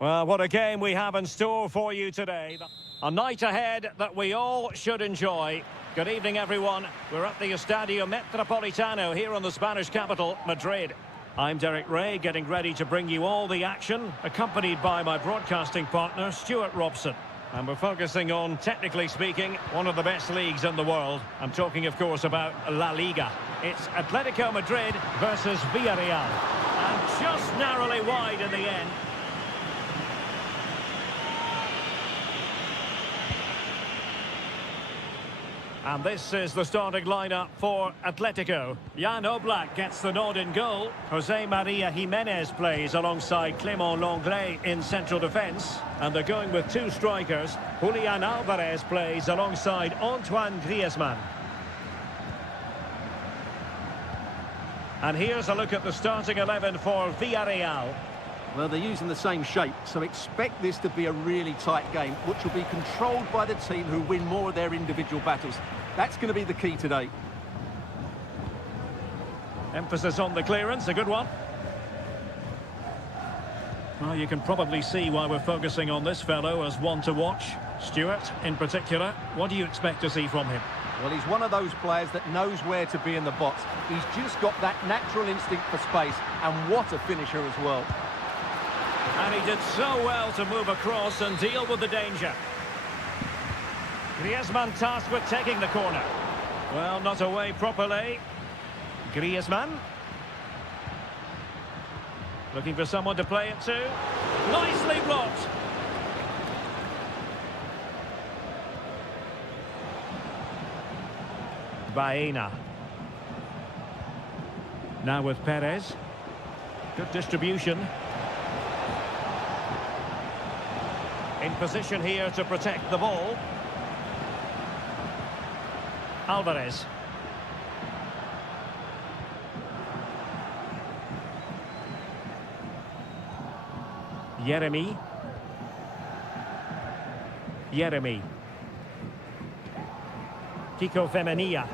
Well, what a game we have in store for you today. A night ahead that we all should enjoy. Good evening, everyone. We're at the Estadio Metropolitano here in the Spanish capital, Madrid. I'm Derek Ray, getting ready to bring you all the action, accompanied by my broadcasting partner, Stuart Robson. And we're focusing on, technically speaking, one of the best leagues in the world. I'm talking, of course, about La Liga. It's Atletico Madrid versus Villarreal. And just narrowly wide in the end. And this is the starting lineup for Atletico. Jan Oblak gets the nod in goal. Jose Maria Jimenez plays alongside Clément Lenglet in central defence. And they're going with two strikers. Julian Alvarez plays alongside Antoine Griezmann. And here's a look at the starting 11 for Villarreal. Well, they're using the same shape, so expect this to be a really tight game, which will be controlled by the team who win more of their individual battles. That's going to be the key today. Emphasis on the clearance, a good one. Well, you can probably see why we're focusing on this fellow as one to watch. Stuart, in particular, what do you expect to see from him? Well, he's one of those players that knows where to be in the box. He's just got that natural instinct for space, and what a finisher as well. And he did so well to move across and deal with the danger. Griezmann tasked with taking the corner. Well, not away properly. Griezmann. Looking for someone to play it to. Nicely blocked. Baena. Now with Perez. Good distribution. In position here to protect the ball. Alvarez. Yeremy. Kiko Femenia.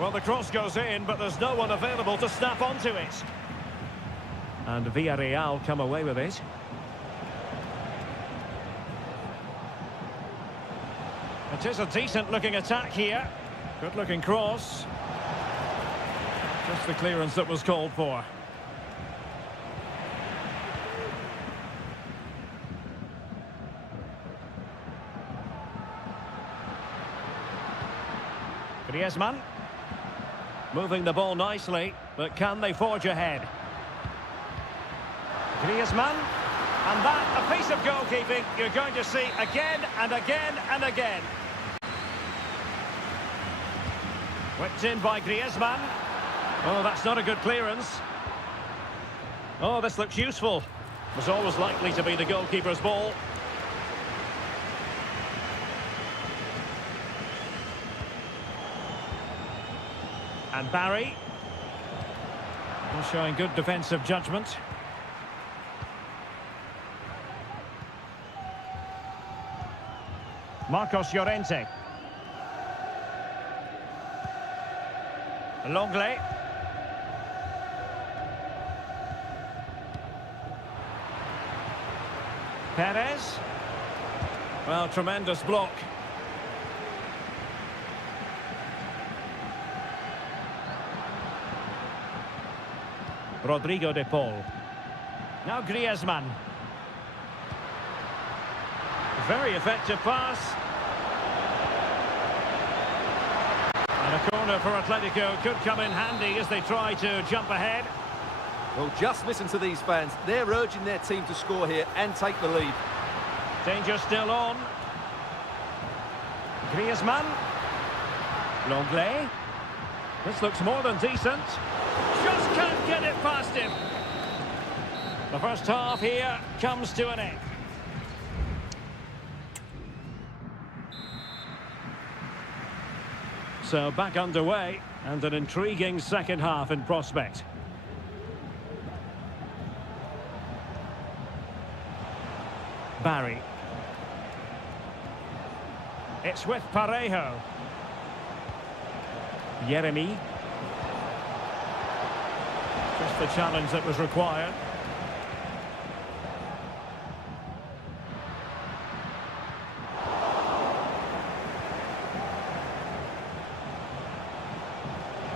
Well, the cross goes in, but there's no one available to snap onto it. And Villarreal come away with it. It is a decent-looking attack here. Good-looking cross. Just the clearance that was called for. Griezmann. Moving the ball nicely, but can they forge ahead? Griezmann. And that, a piece of goalkeeping you're going to see again and again and again. Whipped in by Griezmann. Oh, that's not a good clearance. Oh, this looks useful. Was always likely to be the goalkeeper's ball. And Barry. Showing good defensive judgment. Marcos Llorente. Lenglet. Perez. Well, tremendous block. Rodrigo de Paul. Now Griezmann. Very effective pass. And a corner for Atletico could come in handy as they try to jump ahead. Well, just listen to these fans. They're urging their team to score here and take the lead. Danger still on. Griezmann. Lenglet. This looks more than decent. Just can't get it past him. The first half here comes to an end. So back underway and an intriguing second half in prospect. Barry. It's with Parejo. Jeremy. Just the challenge that was required.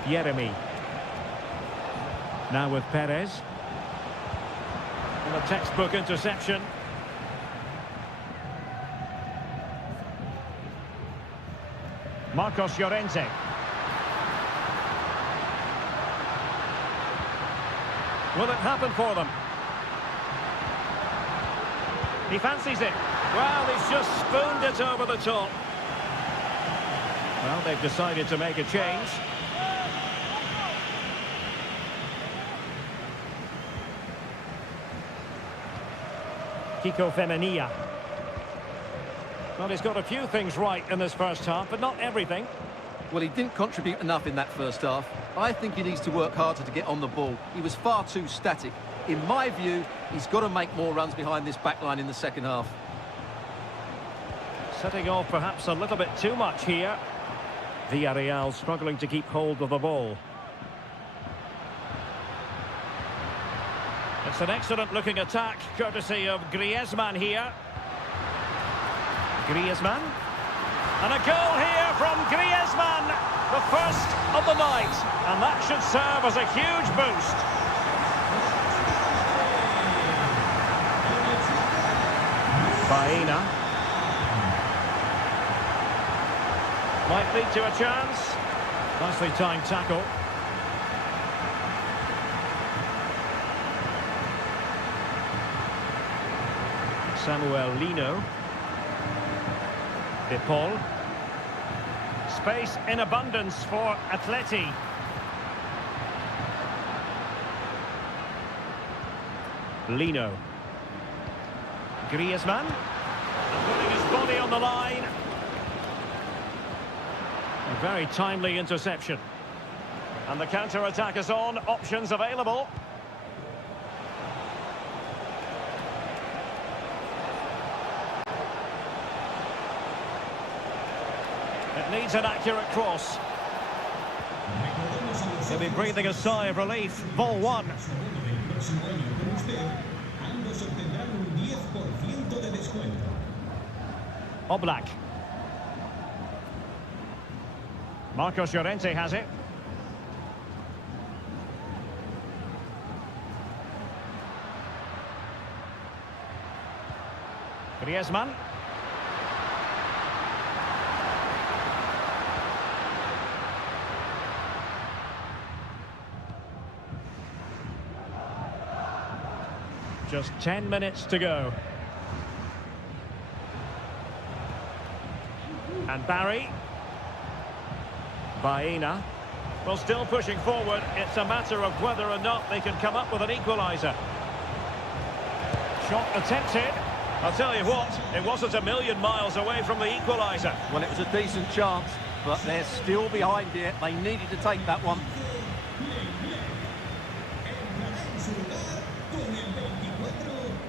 Jeremy. Now with Perez. And a textbook interception. Marcos Llorente. Will it happen for them? He fancies it. Well, he's just spooned it over the top. Well, they've decided to make a change. Kiko Femenia. Well, he's got a few things right in this first half, but not everything. Well, he didn't contribute enough in that first half. I think he needs to work harder to get on the ball. He was far too static. In my view, he's got to make more runs behind this back line in the second half. Setting off perhaps a little bit too much here. Villarreal struggling to keep hold of the ball. It's an excellent-looking attack, courtesy of Griezmann here. Griezmann. And a goal here from Griezmann, the first of the night. And that should serve as a huge boost. Baena. Might lead to a chance. Nicely timed tackle. Samuel Lino. De Paul. Space in abundance for Atleti. Lino. Griezmann. And putting his body on the line. A very timely interception. And the counter-attack is on. Options available. It needs an accurate cross. They'll be breathing a sigh of relief. Ball one. Oblak. Marcos Llorente has it. Griezmann. Just 10 minutes to go. And Barry. Baena. Well, still pushing forward. It's a matter of whether or not they can come up with an equaliser. Shot attempted. I'll tell you what, it wasn't a million miles away from the equaliser. Well, it was a decent chance, but they're still behind here. They needed to take that one.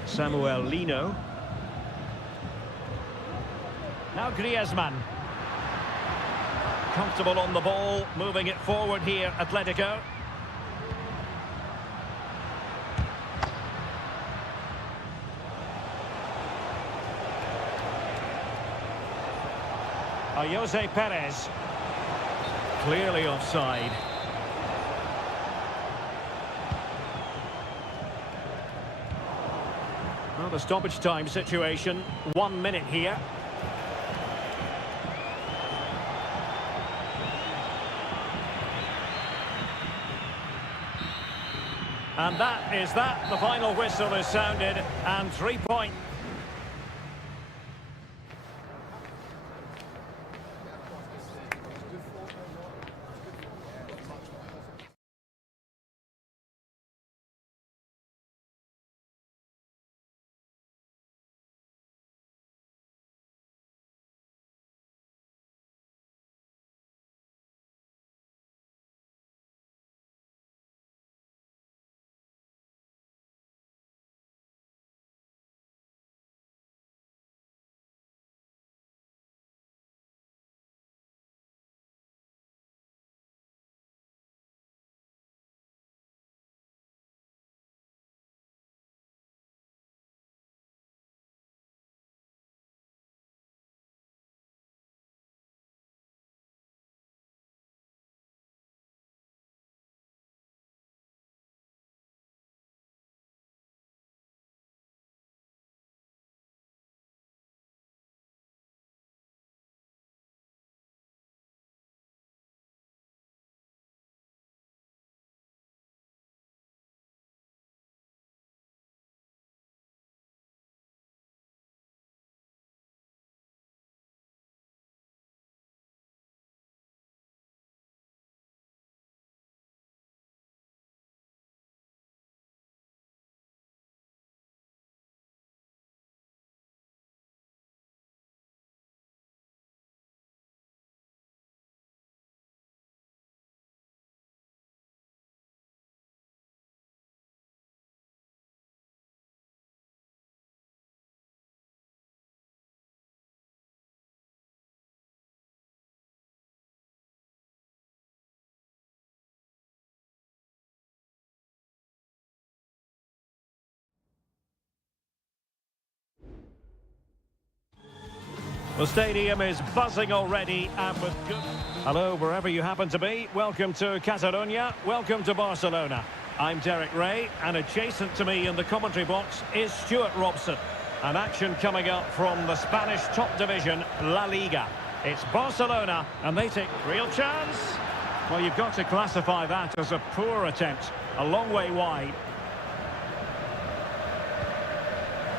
Samuel Lino. Now Griezmann. Comfortable on the ball, moving it forward here, Atletico. Jose Perez. Clearly offside. Well, the stoppage time situation, 1 minute here. And that is that. The final whistle is sounded, and 3 points. The stadium is buzzing already and with good... Hello, wherever you happen to be. Welcome to Catalonia. Welcome to Barcelona. I'm Derek Ray, and adjacent to me in the commentary box is Stuart Robson. An action coming up from the Spanish top division, La Liga. It's Barcelona, and they take real chance. Well, you've got to classify that as a poor attempt. A long way wide.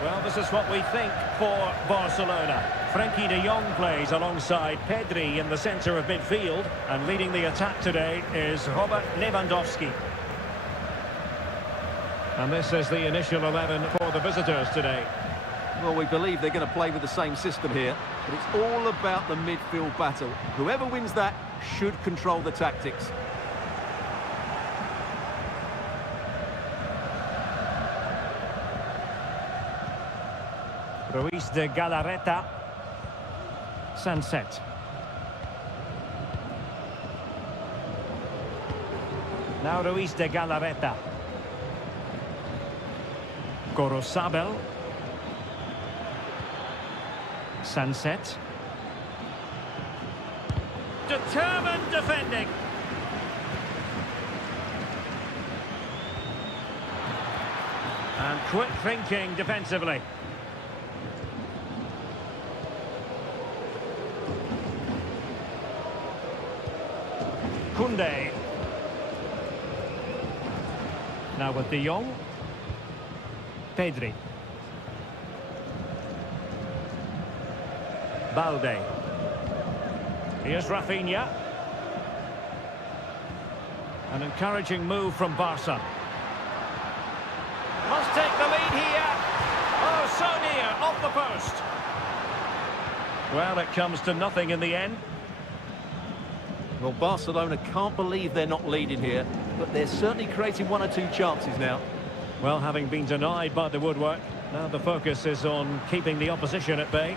Well, this is what we think for Barcelona. Frenkie de Jong plays alongside Pedri in the centre of midfield, and leading the attack today is Robert Lewandowski. And this is the initial 11 for the visitors today. Well, we believe they're going to play with the same system here, but it's all about the midfield battle. Whoever wins that should control the tactics. Ruiz de Galarreta. Sunset. Now Ruiz de Galarreta. Gorosabel. Sunset. Determined defending. And quick thinking defensively. Koundé. Now with de Jong. Pedri. Balde. Here's Rafinha. An encouraging move from Barca. Must take the lead here. Oh, so near, off the post. Well, it comes to nothing in the end. Well, Barcelona can't believe they're not leading here, but they're certainly creating one or two chances now. Well, having been denied by the woodwork, now the focus is on keeping the opposition at bay.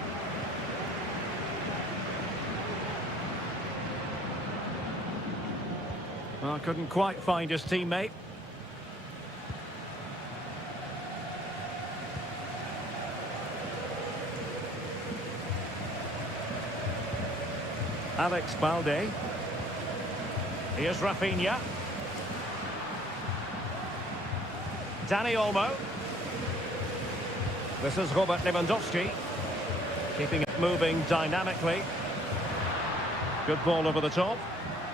Well, couldn't quite find his teammate. Alex Balde. Here's Rafinha. Dani Olmo. This is Robert Lewandowski. Keeping it moving dynamically. Good ball over the top.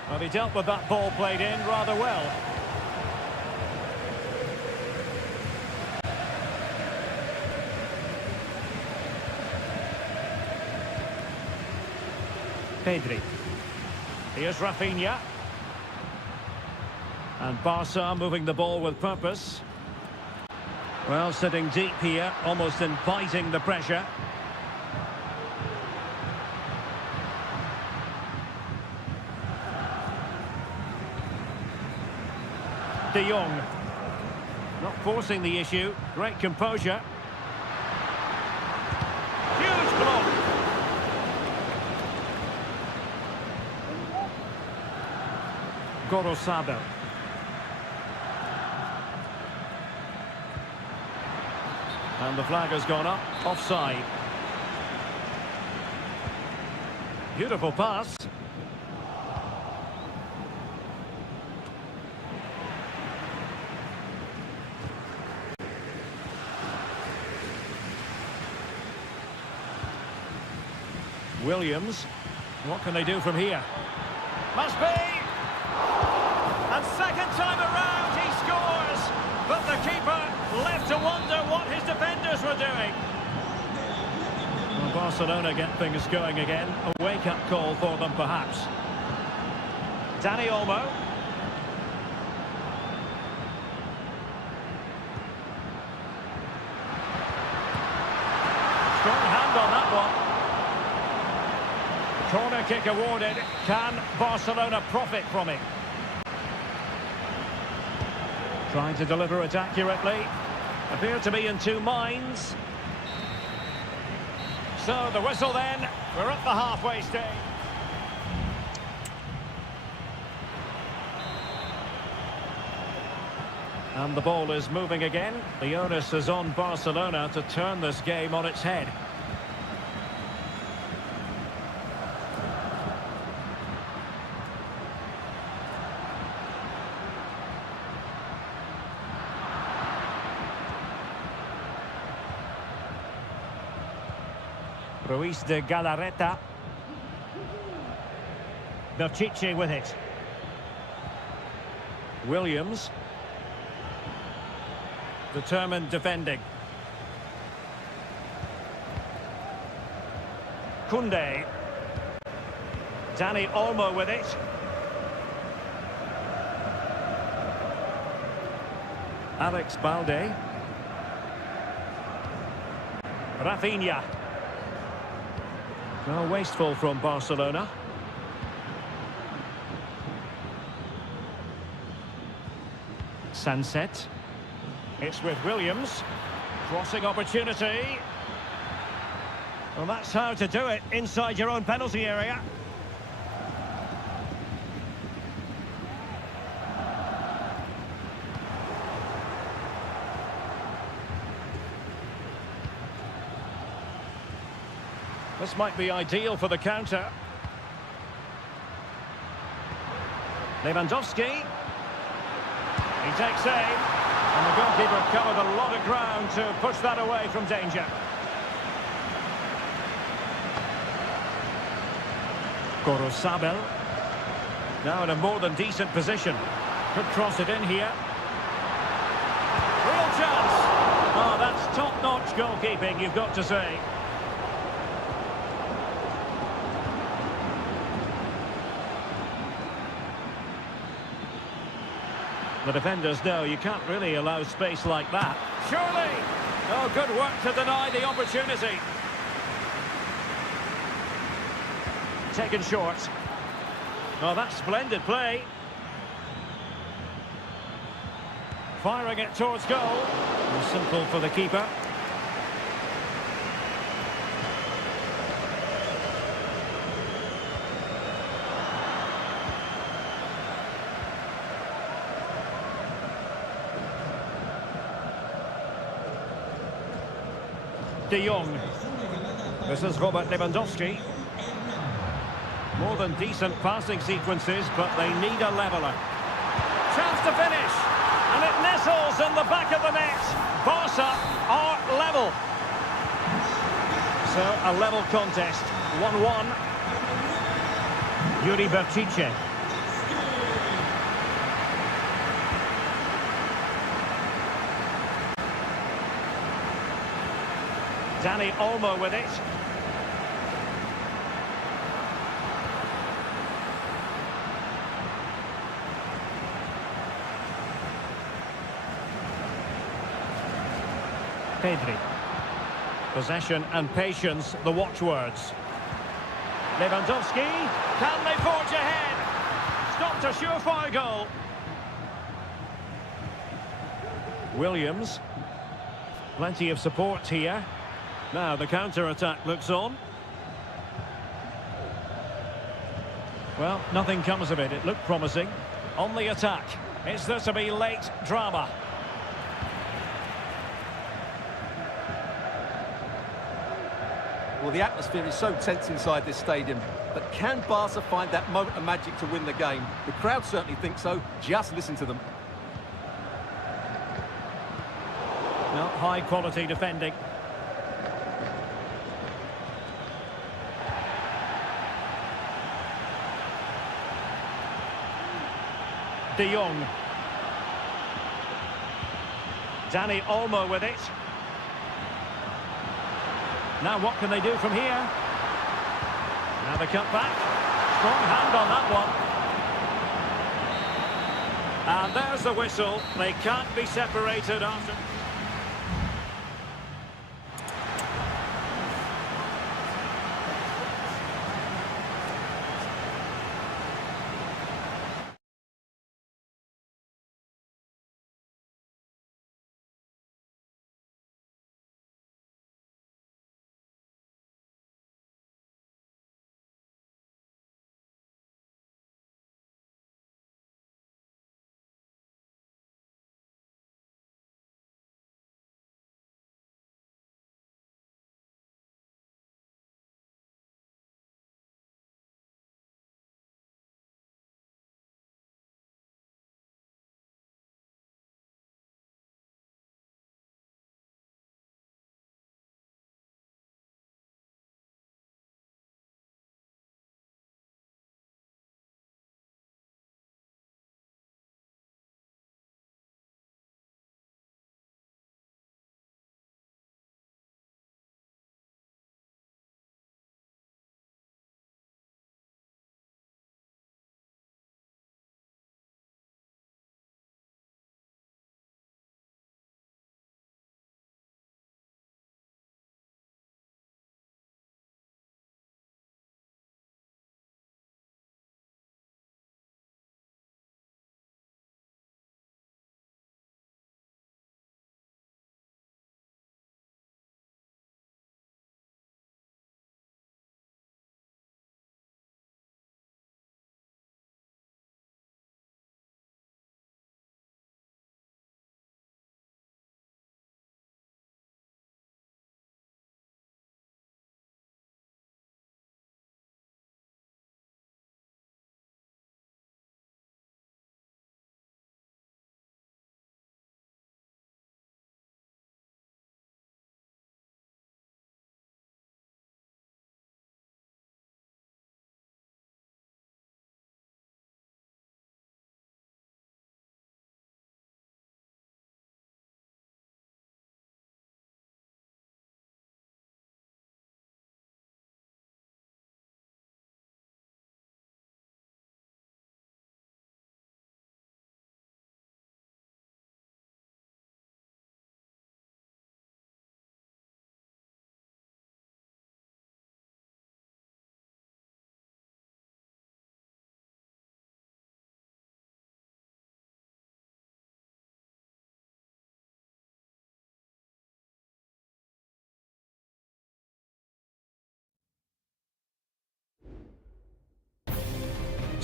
Well, he dealt with that ball played in rather well. Pedri. Here's Rafinha. And Barca moving the ball with purpose. Well, sitting deep here, almost inviting the pressure. De Jong. Not forcing the issue. Great composure. Huge block. Gorosabel. And the flag has gone up. Offside. Beautiful pass. Williams. What can they do from here? Must be! And second time around he scores! But the keeper left to wonder what his defenders were doing. Well, Barcelona get things going again. A wake-up call for them, perhaps. Dani Olmo. Strong hand on that one. Corner kick awarded. Can Barcelona profit from it? Trying to deliver it accurately. Appear to be in two minds. So the whistle then. We're at the halfway stage. And the ball is moving again. The onus is on Barcelona to turn this game on its head. Ruiz de Galarreta. Pishit with it. Williams. Determined defending. Koundé. Dani Olmo with it. Alex Balde. Rafinha. No, wasteful from Barcelona. Sunset. It's with Williams. Crossing opportunity. Well, that's how to do it inside your own penalty area. This might be ideal for the counter. Lewandowski. He takes aim. And the goalkeeper covered a lot of ground to push that away from danger. Gorosabel. Now in a more than decent position. Could cross it in here. Real chance. Oh, that's top-notch goalkeeping, you've got to say. The defenders know you can't really allow space like that. Surely! Oh, good work to deny the opportunity. Taken short. Oh, that's splendid play. Firing it towards goal. Simple for the keeper. De Jong. This is Robert Lewandowski. More than decent passing sequences, but they need a leveller. Chance to finish. And it nestles in the back of the net. Barca are level. So, a level contest. 1-1. Yuri Berchiche. Dani Olmo with it. Pedri. Possession and patience, the watchwords. Lewandowski. Can they forge ahead? Stopped a surefire goal. Williams. Plenty of support here. Now the counter-attack looks on. Well, nothing comes of it. It looked promising. On the attack. Is there to be late drama? Well, the atmosphere is so tense inside this stadium. But can Barca find that moment of magic to win the game? The crowd certainly think so. Just listen to them. Well, high-quality defending. De Jong. Dani Olmo with it. Now what can they do from here? Now the cut back. Strong hand on that one. And there's the whistle. They can't be separated after...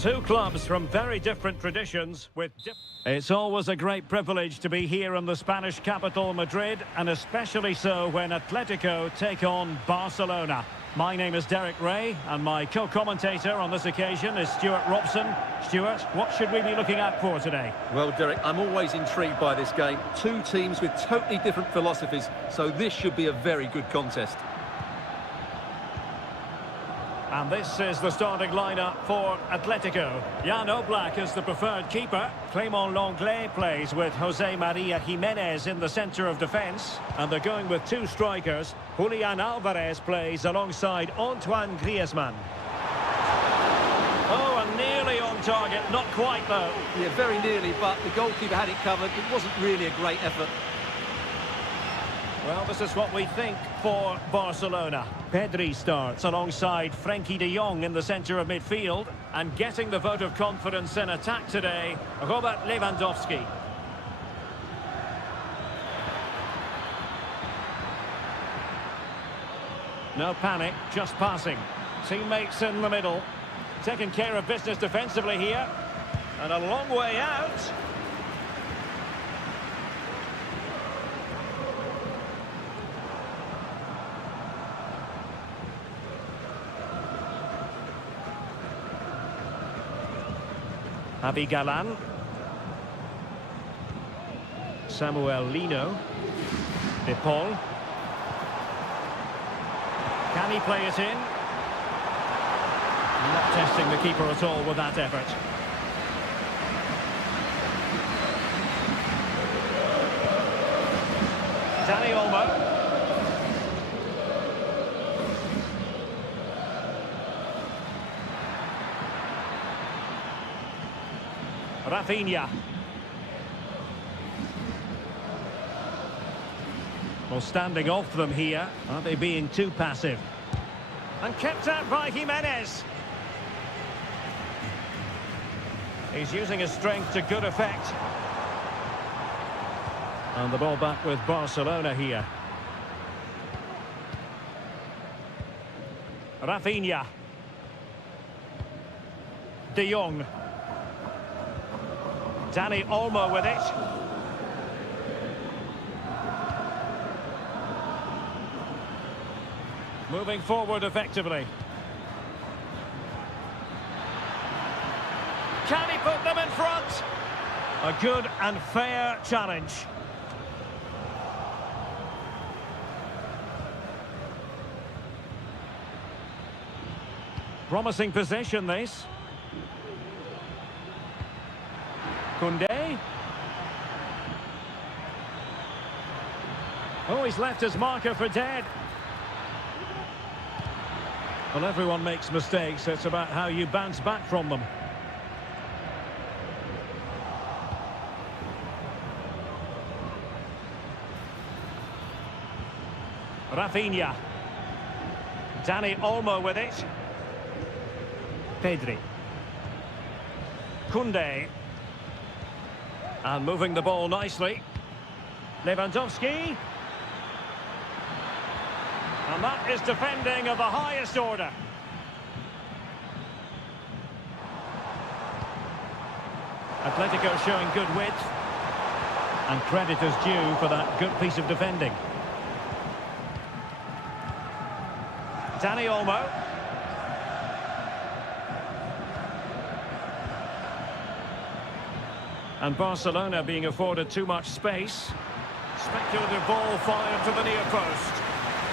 Two clubs from very different traditions with It's always a great privilege to be here in the Spanish capital, Madrid, and especially so when Atletico take on Barcelona. My name is Derek Ray, and my co-commentator on this occasion is Stuart Robson. Stuart, what should we be looking out for today? Well, Derek, I'm always intrigued by this game. Two teams with totally different philosophies, so this should be a very good contest. And this is the starting lineup for Atletico. Jan Oblak is the preferred keeper. Clément Lenglet plays with Jose Maria Jimenez in the centre of defence. And they're going with two strikers. Julian Alvarez plays alongside Antoine Griezmann. Oh, and nearly on target. Not quite, though. Yeah, very nearly, but the goalkeeper had it covered. It wasn't really a great effort. Well, this is what we think for Barcelona. Pedri starts alongside Frenkie de Jong in the centre of midfield. And getting the vote of confidence in attack today, Robert Lewandowski. No panic, just passing. Teammates in the middle. Taking care of business defensively here. And a long way out. Javi Galán. Samuel Lino. De Paul. Can he play it in? Not testing the keeper at all with that effort. Dani Olmo. Rafinha. Well, standing off them here. Are they being too passive? And kept out by Jimenez. He's using his strength to good effect. And the ball back with Barcelona here. Rafinha. De Jong. Dani Olmo with it. Moving forward effectively. Can he put them in front? A good and fair challenge. Promising possession, this. Koundé. Oh, he's left his marker for dead. Well, everyone makes mistakes. It's about how you bounce back from them. Rafinha. Dani Olmo with it. Pedri. Koundé. And moving the ball nicely. Lewandowski. And that is defending of the highest order. Atletico showing good width. And credit is due for that good piece of defending. Dani Olmo. And Barcelona being afforded too much space. Speculative ball fired to the near post.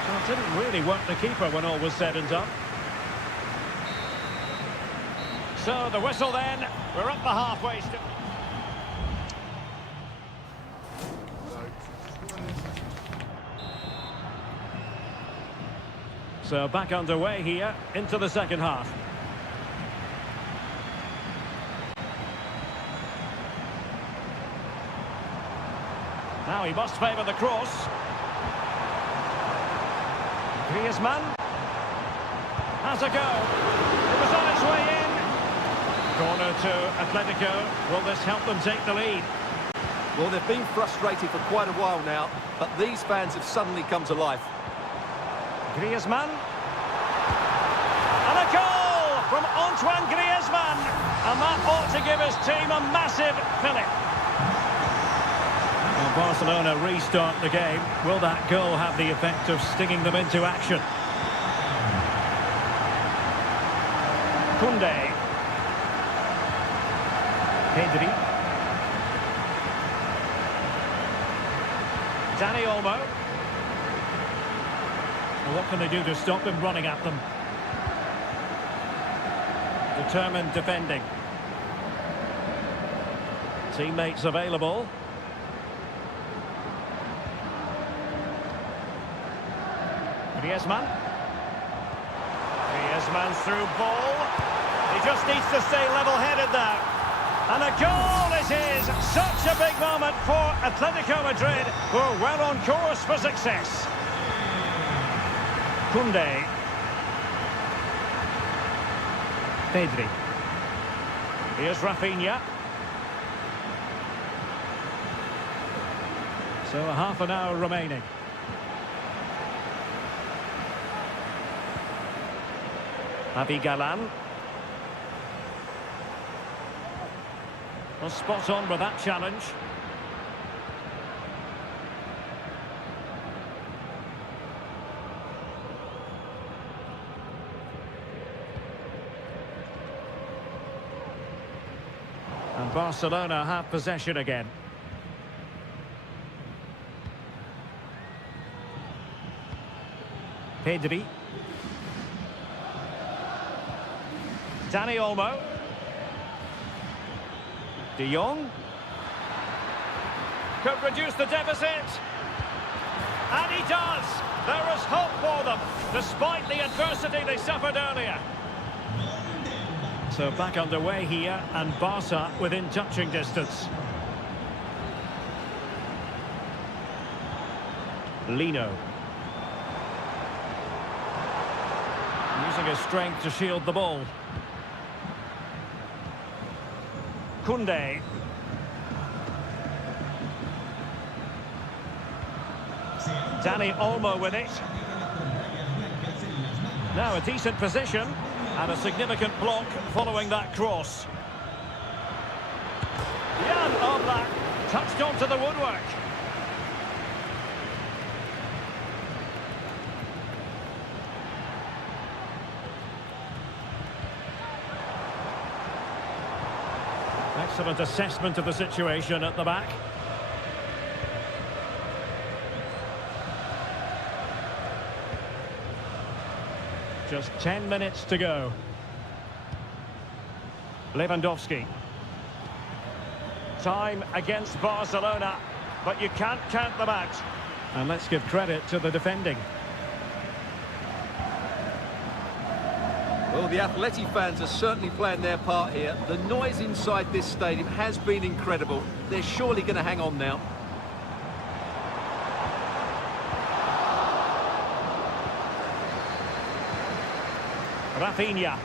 Well, it didn't really work the keeper when all was said and done. So the whistle then. We're up the halfway still. So back underway here into the second half. Now he must favour the cross. Griezmann has a go. It was on its way in. Corner to Atletico. Will this help them take the lead? Well, they've been frustrated for quite a while now, but these fans have suddenly come to life. Griezmann. And a goal from Antoine Griezmann. And that ought to give his team a massive fillip. Well, Barcelona restart the game. Will that goal have the effect of stinging them into action? Koundé. Pedri. Dani Olmo. Well, what can they do to stop him running at them? Determined defending. Teammates available. Griezmann. Griezmann's through ball. He just needs to stay level-headed now. And a goal it is! Such a big moment for Atletico Madrid, who are well on course for success. Koundé. Pedri. Here's Rafinha. So a half an hour remaining. Javi Galán. Well, spot on with that challenge. And Barcelona have possession again. Pedri. Dani Olmo. De Jong. Could reduce the deficit. And he does. There is hope for them, despite the adversity they suffered earlier. So back underway here, and Barca within touching distance. Lino. Using his strength to shield the ball. Koundé. Dani Olmo with it. Now a decent position and a significant block following that cross. Jan Oblak touched onto the woodwork. Excellent assessment of the situation at the back. Just 10 minutes to go. Lewandowski. Time against Barcelona, but you can't count them out. And let's give credit to the defending. Well, the Atleti fans are certainly playing their part here. The noise inside this stadium has been incredible. They're surely going to hang on now. Rafinha.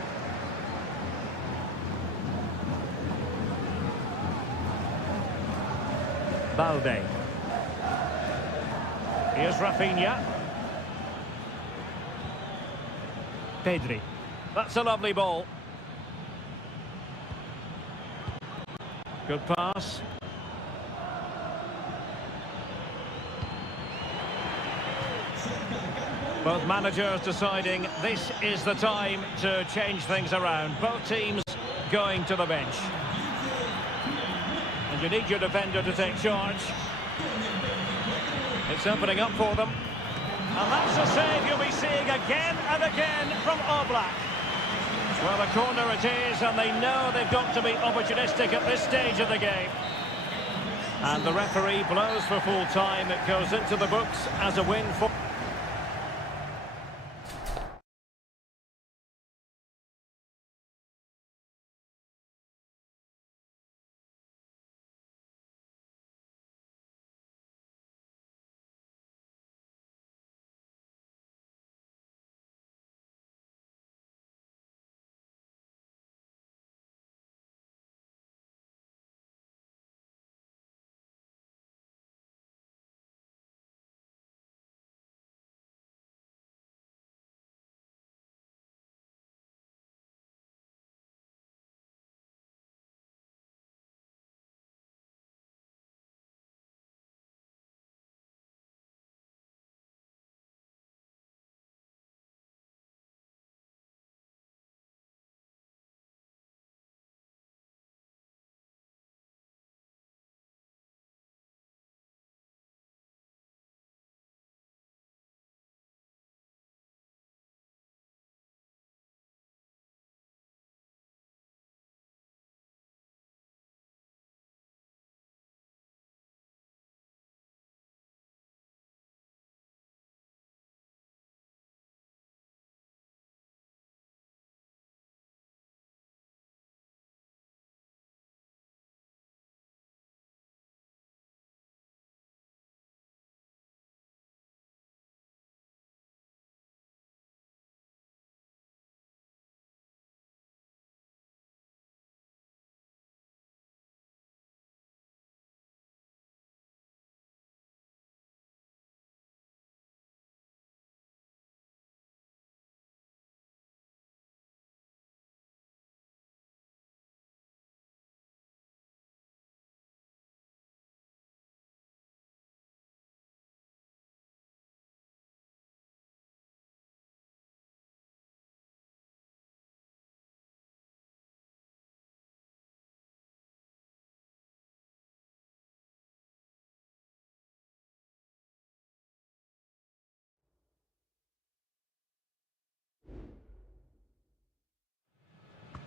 Balde. Here's Rafinha. Pedri. That's a lovely ball. Good pass. Both managers deciding this is the time to change things around. Both teams going to the bench. And you need your defender to take charge. It's opening up for them. And that's a save you'll be seeing again and again from Oblak. Well, a corner it is, and they know they've got to be opportunistic at this stage of the game. And the referee blows for full time. It goes into the books as a win for...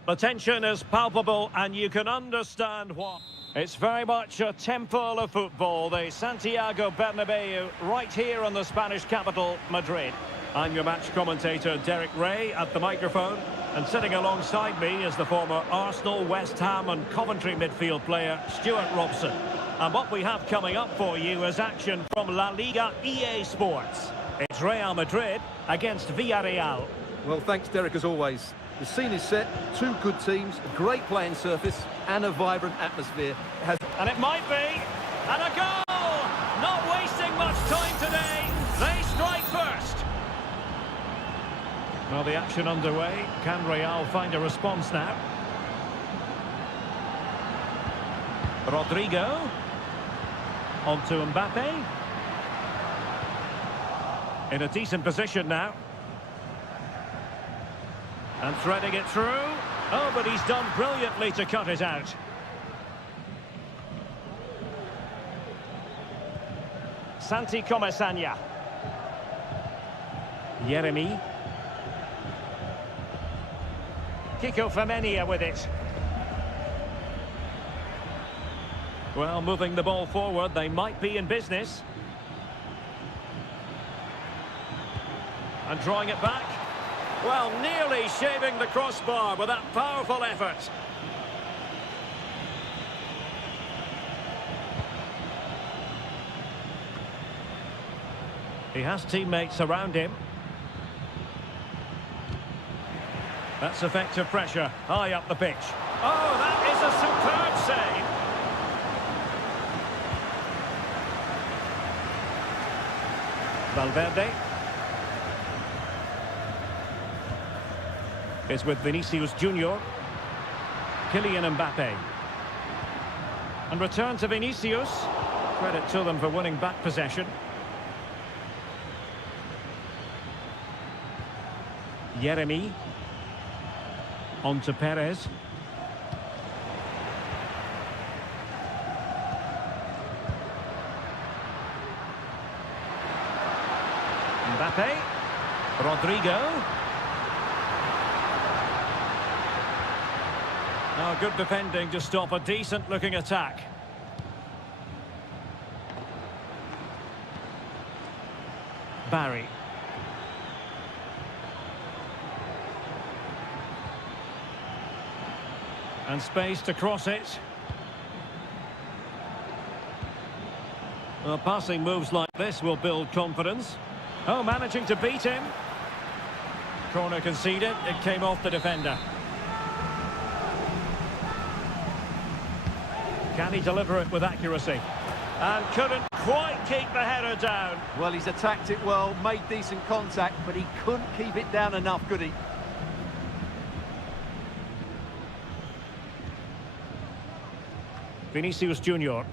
The tension is palpable and you can understand why. It's very much a temple of football, the Santiago Bernabeu, right here in the Spanish capital, Madrid. I'm your match commentator, Derek Ray, at the microphone. And sitting alongside me is the former Arsenal, West Ham and Coventry midfield player, Stuart Robson. And what we have coming up for you is action from La Liga EA Sports. It's Real Madrid against Villarreal. Well, thanks, Derek, as always. The scene is set, two good teams, a great playing surface and a vibrant atmosphere. And it might be, and a goal! Not wasting much time today, they strike first. Well, the action underway. Can Real find a response now? Rodrigo. On to Mbappe. In a decent position now. And threading it through. Oh, but he's done brilliantly to cut it out. Santi Comesaña. Yeremy. Kiko Femenia with it. Well, moving the ball forward, they might be in business. And drawing it back. Well, nearly shaving the crossbar with that powerful effort. He has teammates around him. That's effective pressure, high up the pitch. Oh, that is a superb save. Valverde. Is with Vinicius Junior. Kylian Mbappe. And return to Vinicius. Credit to them for winning back possession. Yeremy. On to Perez. Mbappe. Rodrigo. Now good defending to stop a decent-looking attack. Barry. And space to cross it. Well, passing moves like this will build confidence. Oh, managing to beat him. Corner conceded. It came off the defender. Can he deliver it with accuracy? And couldn't quite keep the header down. Well, he's attacked it well, made decent contact, but he couldn't keep it down enough, could he? Vinicius Junior.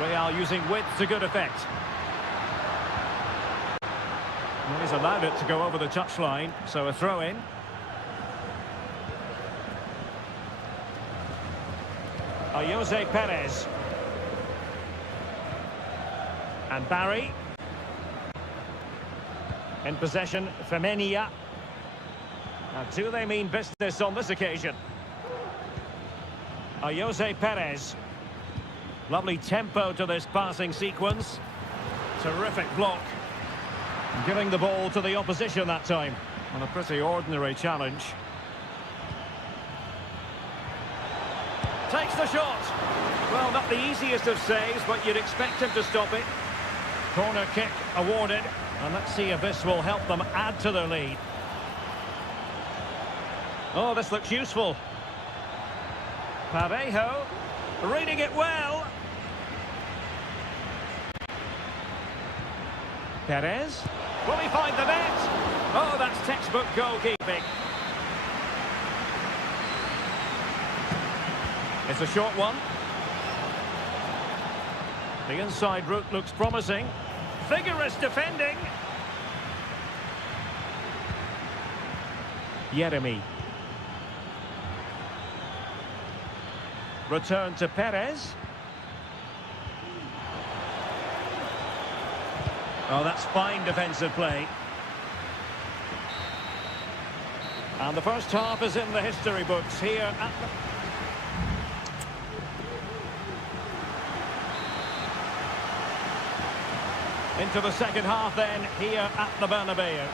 Real using width to good effect. Well, he's allowed it to go over the touchline, so a throw-in. Jose Perez. And Barry. In possession, Femenia. Now, do they mean business on this occasion? Jose Perez. Lovely tempo to this passing sequence. Terrific block. Giving the ball to the opposition that time. On a pretty ordinary challenge. Takes the shot. Well, not the easiest of saves, but you'd expect him to stop it. Corner kick awarded. And let's see if this will help them add to their lead. Oh, this looks useful. Parejo, reading it well. Perez, will he find the net? Oh, that's textbook goalkeeping. It's a short one. The inside route looks promising. Vigorous defending. Yeremy. Return to Perez. Oh, that's fine defensive play. And the first half is in the history books here at the... Into the second half then, here at the Bernabeu.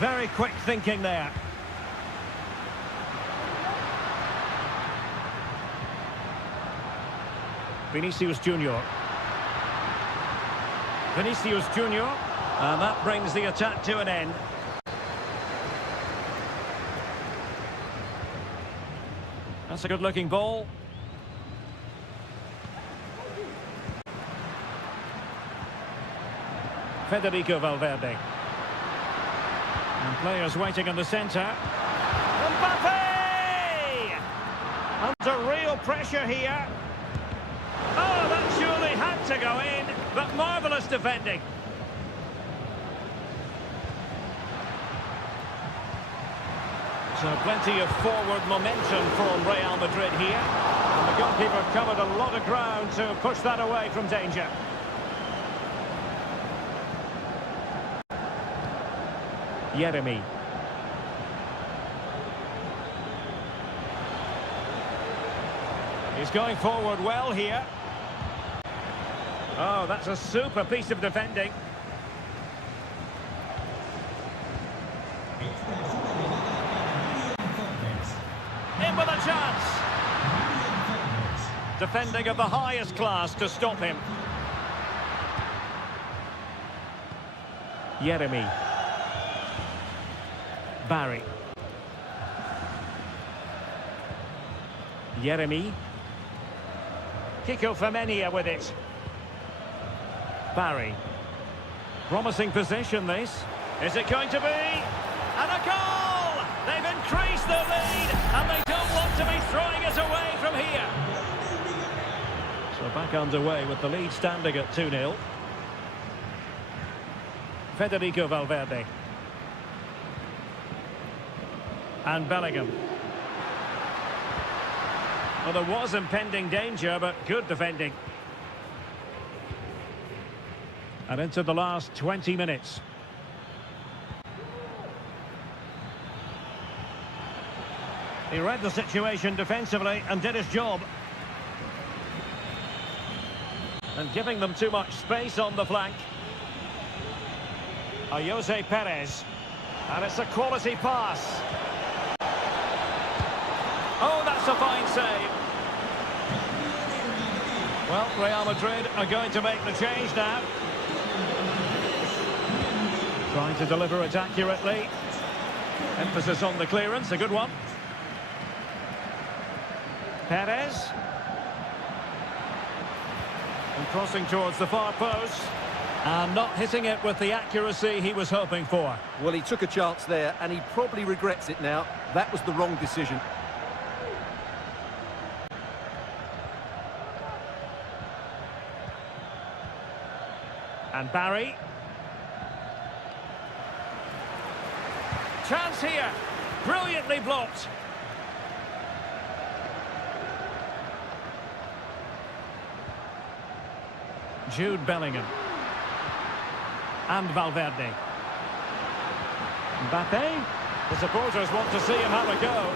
Very quick thinking there. Vinicius Junior. Vinicius Junior. And that brings the attack to an end. That's a good-looking ball. Federico Valverde. And players waiting in the centre. Mbappe! Under real pressure here. Oh, that surely had to go in, but marvellous defending. So plenty of forward momentum from Real Madrid here. And the goalkeeper covered a lot of ground to push that away from danger. Jeremy. He's going forward well here. Oh, that's a super piece of defending. In with a chance. Defending of the highest class to stop him. Jeremy. Barry. Jeremy. Kiko Femenia with it. Barry. Promising position this. Is it going to be? And a goal! They've increased their lead and they don't want to be throwing it away from here. So back underway with the lead standing at 2-0. Federico Valverde. And Bellingham. Well, there was impending danger, but good defending. And into the last 20 minutes. He read the situation defensively and did his job. And giving them too much space on the flank. Jose Perez. And it's a quality pass. Oh, that's a fine save. Well, Real Madrid are going to make the change now. Trying to deliver it accurately. Emphasis on the clearance, a good one. Perez. And crossing towards the far post. And not hitting it with the accuracy he was hoping for. Well, he took a chance there, and he probably regrets it now. That was the wrong decision. And Barry. Chance here. Brilliantly blocked. Jude Bellingham. And Valverde. Mbappe. The supporters want to see him have a go.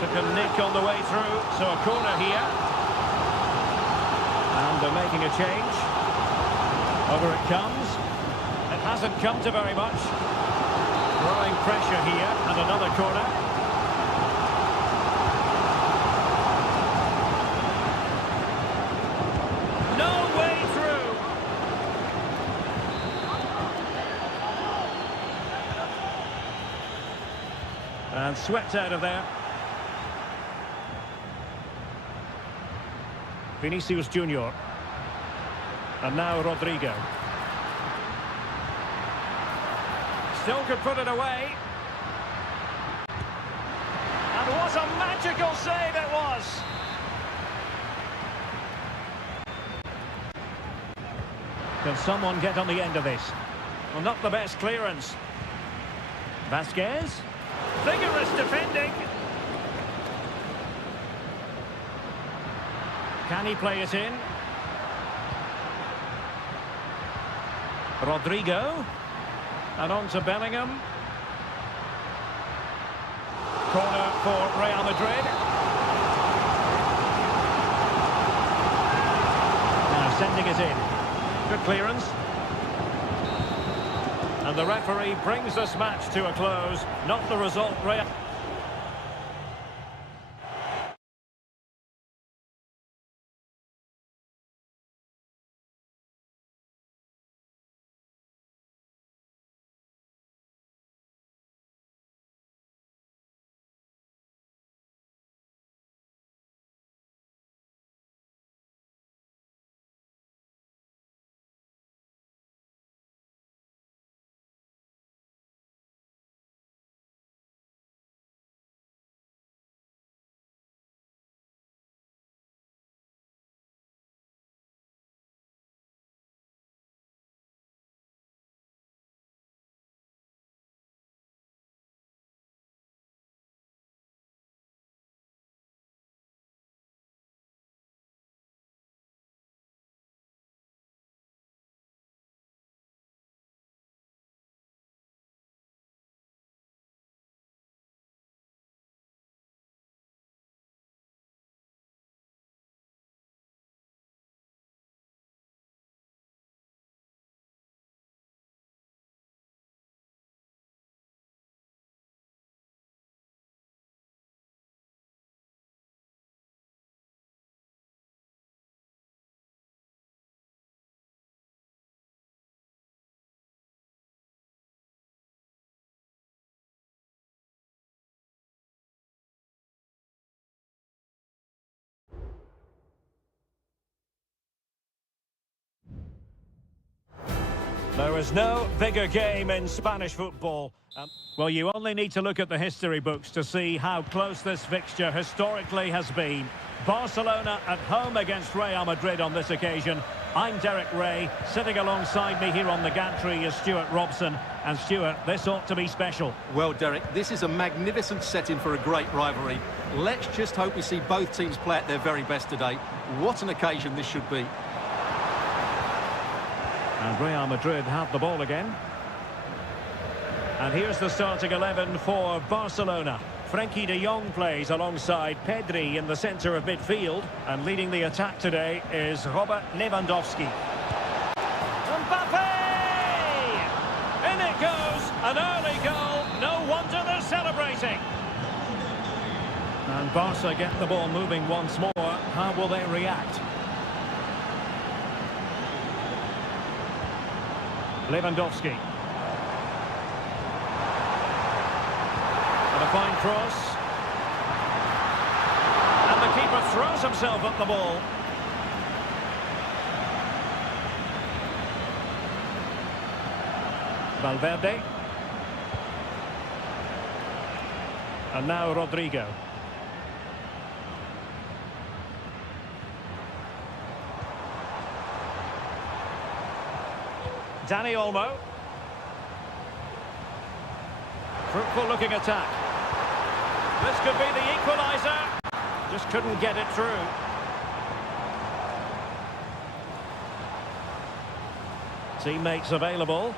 Took a nick on the way through, so a corner here. And they're making a change. Over it comes. It hasn't come to very much. Growing pressure here, and another corner. No way through. And swept out of there. Vinicius Junior. And now Rodrigo. Still could put it away. And what a magical save it was. Can someone get on the end of this? Well, not the best clearance. Vasquez. Vigorous defending. Can he play it in? Rodrigo. And on to Bellingham. Corner for Real Madrid. Now sending it in. Good clearance. And the referee brings this match to a close. Not the result, Real. There is no bigger game in Spanish football. Well, you only need to look at the history books to see how close this fixture historically has been. Barcelona at home against Real Madrid on this occasion. I'm Derek Ray. Sitting alongside me here on the gantry is Stuart Robson. And Stuart, this ought to be special. Well, Derek, this is a magnificent setting for a great rivalry. Let's just hope we see both teams play at their very best today. What an occasion this should be. And Real Madrid have the ball again. And here's the starting 11 for Barcelona. Frenkie de Jong plays alongside Pedri in the centre of midfield. And leading the attack today is Robert Lewandowski. Mbappe! In it goes! An early goal. No wonder they're celebrating. And Barca get the ball moving once more. How will they react? Lewandowski. And a fine cross. And the keeper throws himself at the ball. Valverde. And now Rodrigo. Dani Olmo. Fruitful looking attack. This could be the equaliser. Just couldn't get it through. Teammates available.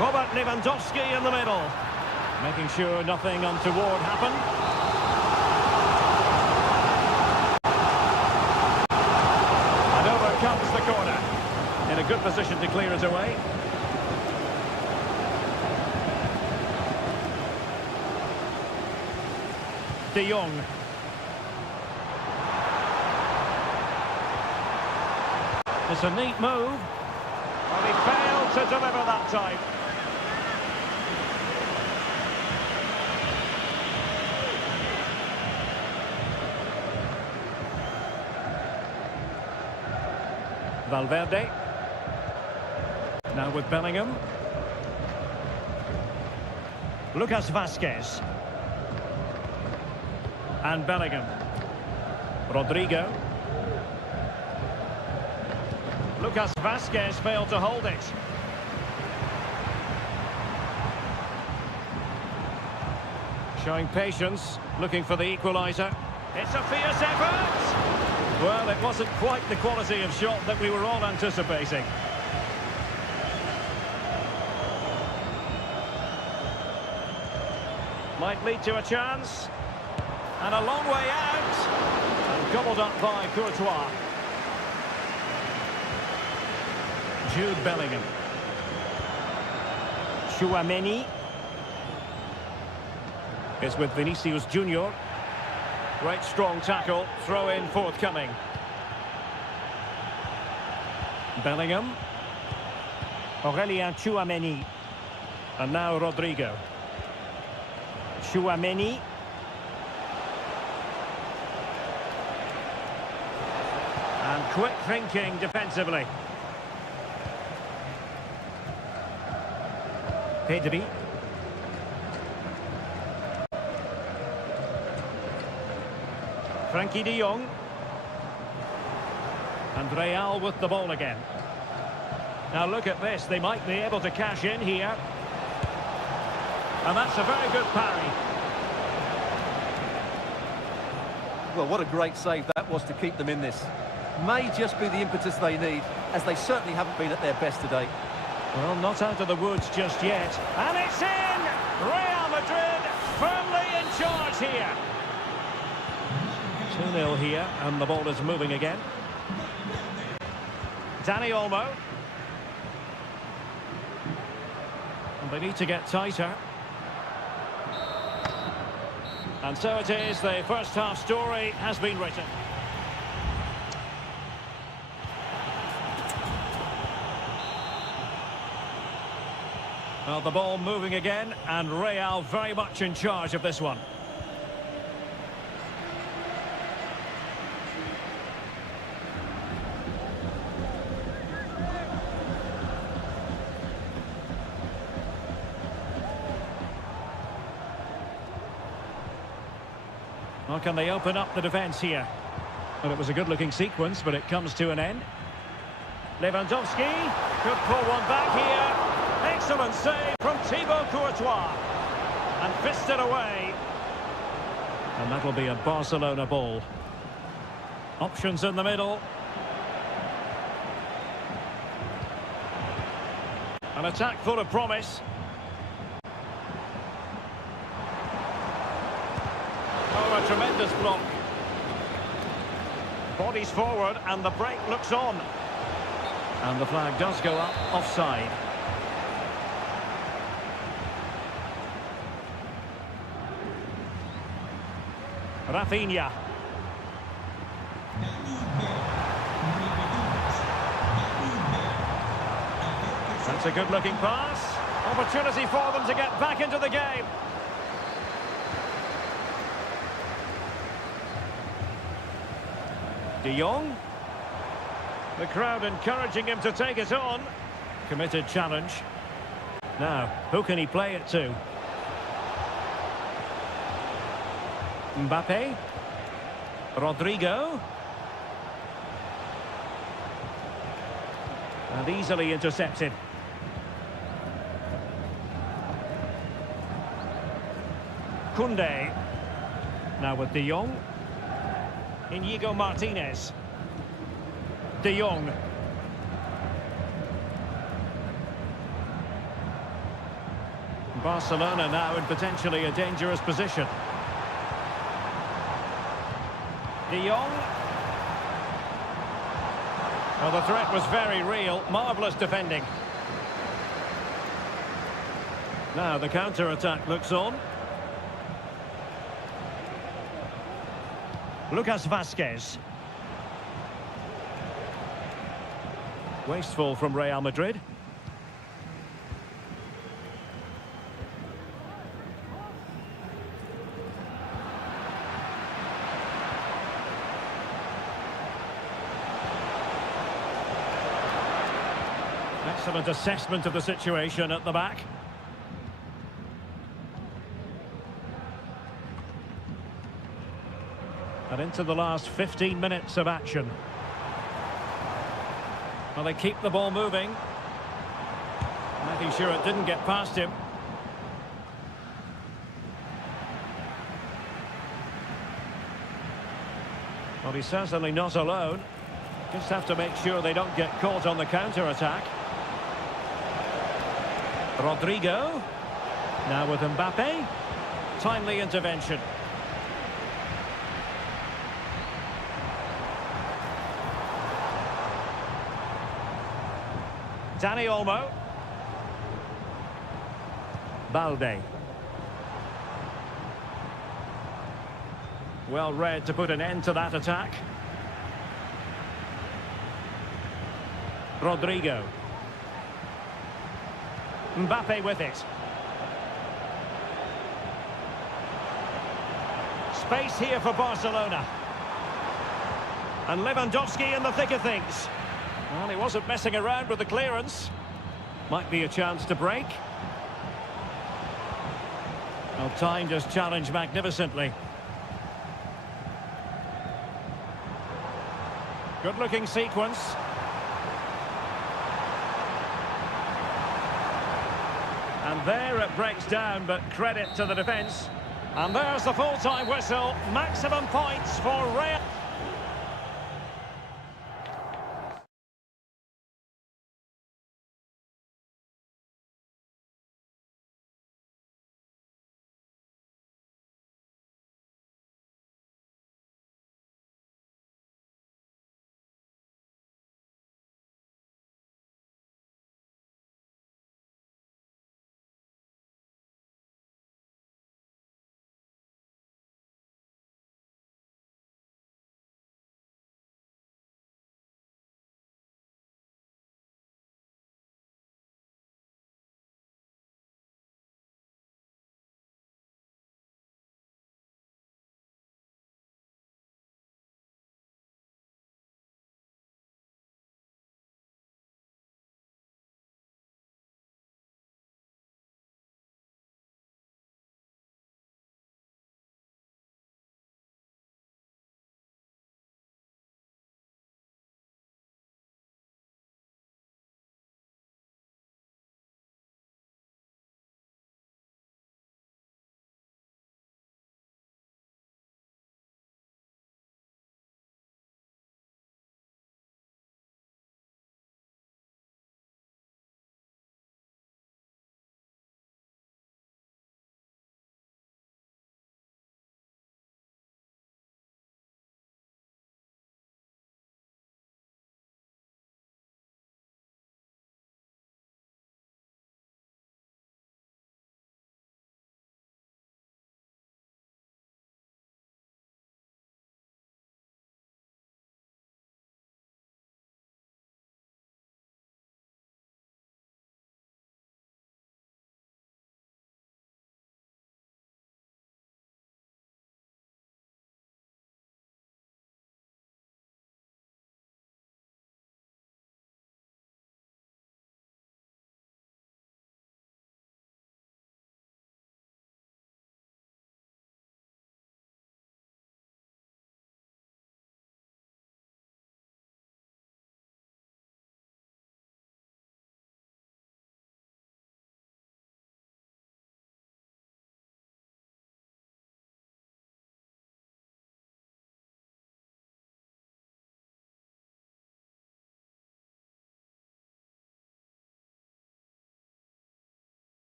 Robert Lewandowski in the middle. Making sure nothing untoward happened. Comes the corner. In a good position to clear it away. De Jong. It's a neat move. But he failed to deliver that time. Valverde. Now with Bellingham. Lucas Vazquez. And Bellingham. Rodrigo. Lucas Vazquez failed to hold it. Showing patience, looking for the equaliser. It's a fierce effort! Well, it wasn't quite the quality of shot that we were all anticipating. Might lead to a chance. And a long way out. And gobbled up by Courtois. Jude Bellingham. Chouameni is with Vinicius Junior. Great strong tackle, throw in forthcoming. Bellingham. Aurelien Chouameni. And now Rodrigo. Chouameni. And quick thinking defensively. Pedri. Frankie de Jong. And Real with the ball again. Now look at this, they might be able to cash in here. And that's a very good parry. Well, what a great save that was to keep them in this. May just be the impetus they need, as they certainly haven't been at their best today. Well, not out of the woods just yet. And it's in! Real Madrid firmly in charge here. 2-0 here, and the ball is moving again. Dani Olmo. And they need to get tighter. And so it is, the first half story has been written. Well, the ball moving again, and Real very much in charge of this one. Well, can they open up the defence here? Well, it was a good-looking sequence, but it comes to an end. Lewandowski could pull one back here. Excellent save from Thibaut Courtois. And fisted away. And that'll be a Barcelona ball. Options in the middle. An attack full of promise. Oh, a tremendous block. Bodies forward and the break looks on. And the flag does go up offside. Rafinha. That's a good-looking pass. Opportunity for them to get back into the game. De Jong. The crowd encouraging him to take it on. Committed challenge. Now, who can he play it to? Mbappe. Rodrigo. And easily intercepted. Koundé. Now with De Jong. Inigo Martinez. De Jong. Barcelona now in potentially a dangerous position. De Jong. Well, the threat was very real. Marvellous defending. Now the counter-attack looks on. Lucas Vazquez. Wasteful from Real Madrid. Excellent assessment of the situation at the back. And into the last 15 minutes of action. Well, they keep the ball moving. Making sure it didn't get past him. Well, he's certainly not alone. Just have to make sure they don't get caught on the counter-attack. Rodrigo. Now with Mbappe. Timely intervention. Dani Olmo. Balde. Well read to put an end to that attack. Rodrigo. Mbappe with it. Space here for Barcelona. And Lewandowski in the thick of things. Well, he wasn't messing around with the clearance. Might be a chance to break. Well, timed his challenge magnificently. Good-looking sequence. And there it breaks down, but credit to the defence. And there's the full-time whistle. Maximum points for Real.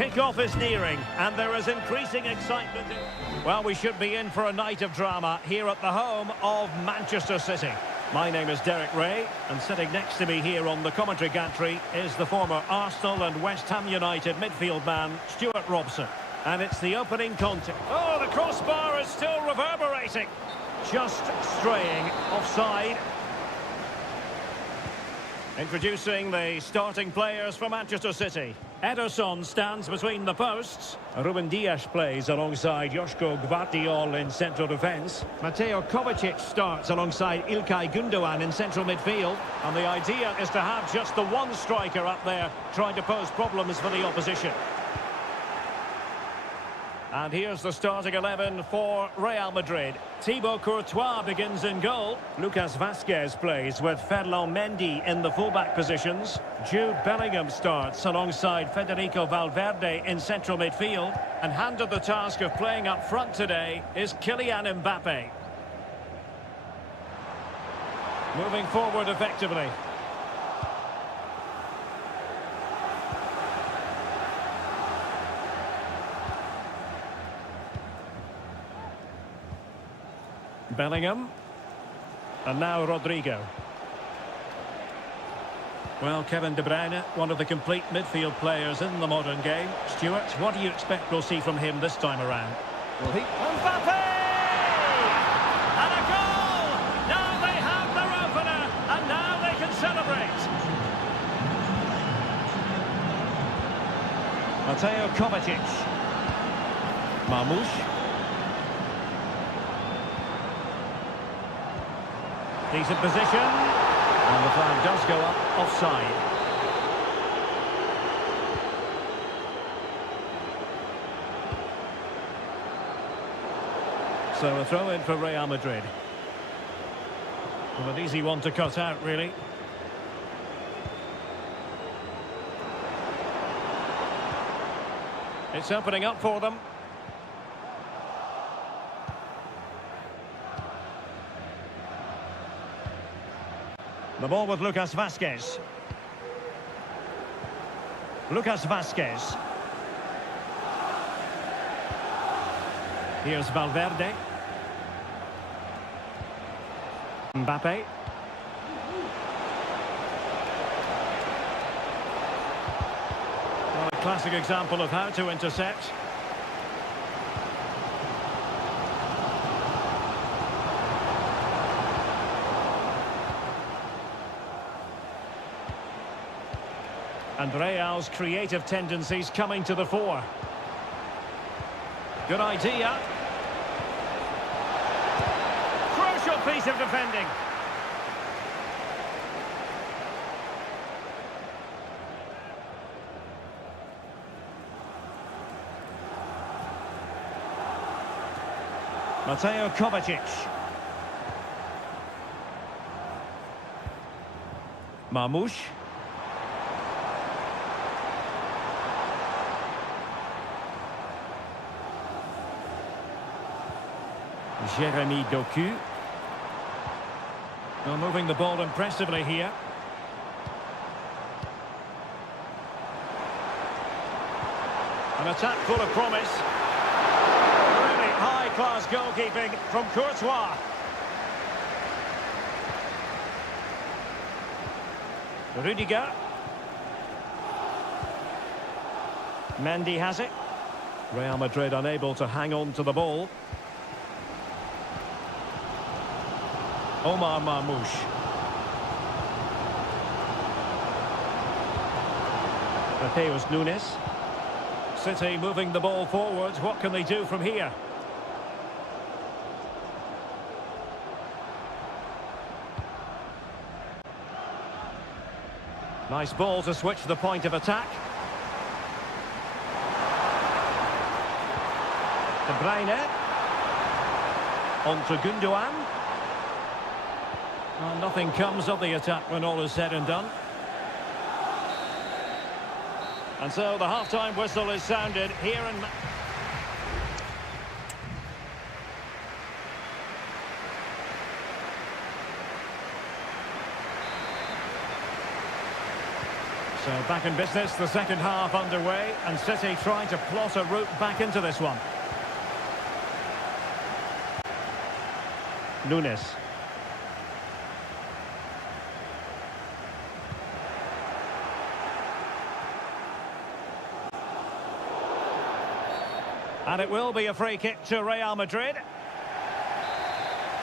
Kick-off is nearing, and there is increasing excitement. Well, we should be in for a night of drama here at the home of Manchester City. My name is Derek Ray, and sitting next to me here on the commentary gantry is the former Arsenal and West Ham United midfield man, Stuart Robson. And it's the opening contest. Oh, the crossbar is still reverberating. Just straying offside. Introducing the starting players for Manchester City. Ederson stands between the posts. Ruben Dias plays alongside Joško Gvardiol in central defence. Mateo Kovacic starts alongside Ilkay Gundogan in central midfield. And the idea is to have just the one striker up there trying to pose problems for the opposition. And here's the starting 11 for Real Madrid. Thibaut Courtois begins in goal. Lucas Vazquez plays with Ferland Mendy in the fullback positions. Jude Bellingham starts alongside Federico Valverde in central midfield. And handed the task of playing up front today is Kylian Mbappe. Moving forward effectively. Bellingham. And now Rodrigo. Well, Kevin De Bruyne, one of the complete midfield players in the modern game. Stuart, what do you expect we'll see from him this time around? Well, Mbappe! And a goal! Now they have their opener, and now they can celebrate. Mateo Kovacic. Marmoush. Decent position, and the flag does go up offside. So a throw in for Real Madrid. Well, an easy one to cut out, really. It's opening up for them. The ball with Lucas Vazquez. Lucas Vazquez. Here's Valverde. Mbappe. Well, a classic example of how to intercept. And Real's creative tendencies coming to the fore. Good idea. Crucial piece of defending. Mateo Kovacic. Marmoush. Jeremy Doku. Well, moving the ball impressively here. An attack full of promise. Really high-class goalkeeping from Courtois. Rudiger. Mendy has it. Real Madrid unable to hang on to the ball. Omar Marmoush. Mateus Nunes. City moving the ball forward. What can they do from here? Nice ball to switch the point of attack. De Bruyne. On to Gundogan. Well, nothing comes of the attack when all is said and done. And so the half-time whistle is sounded here in... So back in business, the second half underway, and City trying to plot a route back into this one. Nunes. And it will be a free kick to Real Madrid.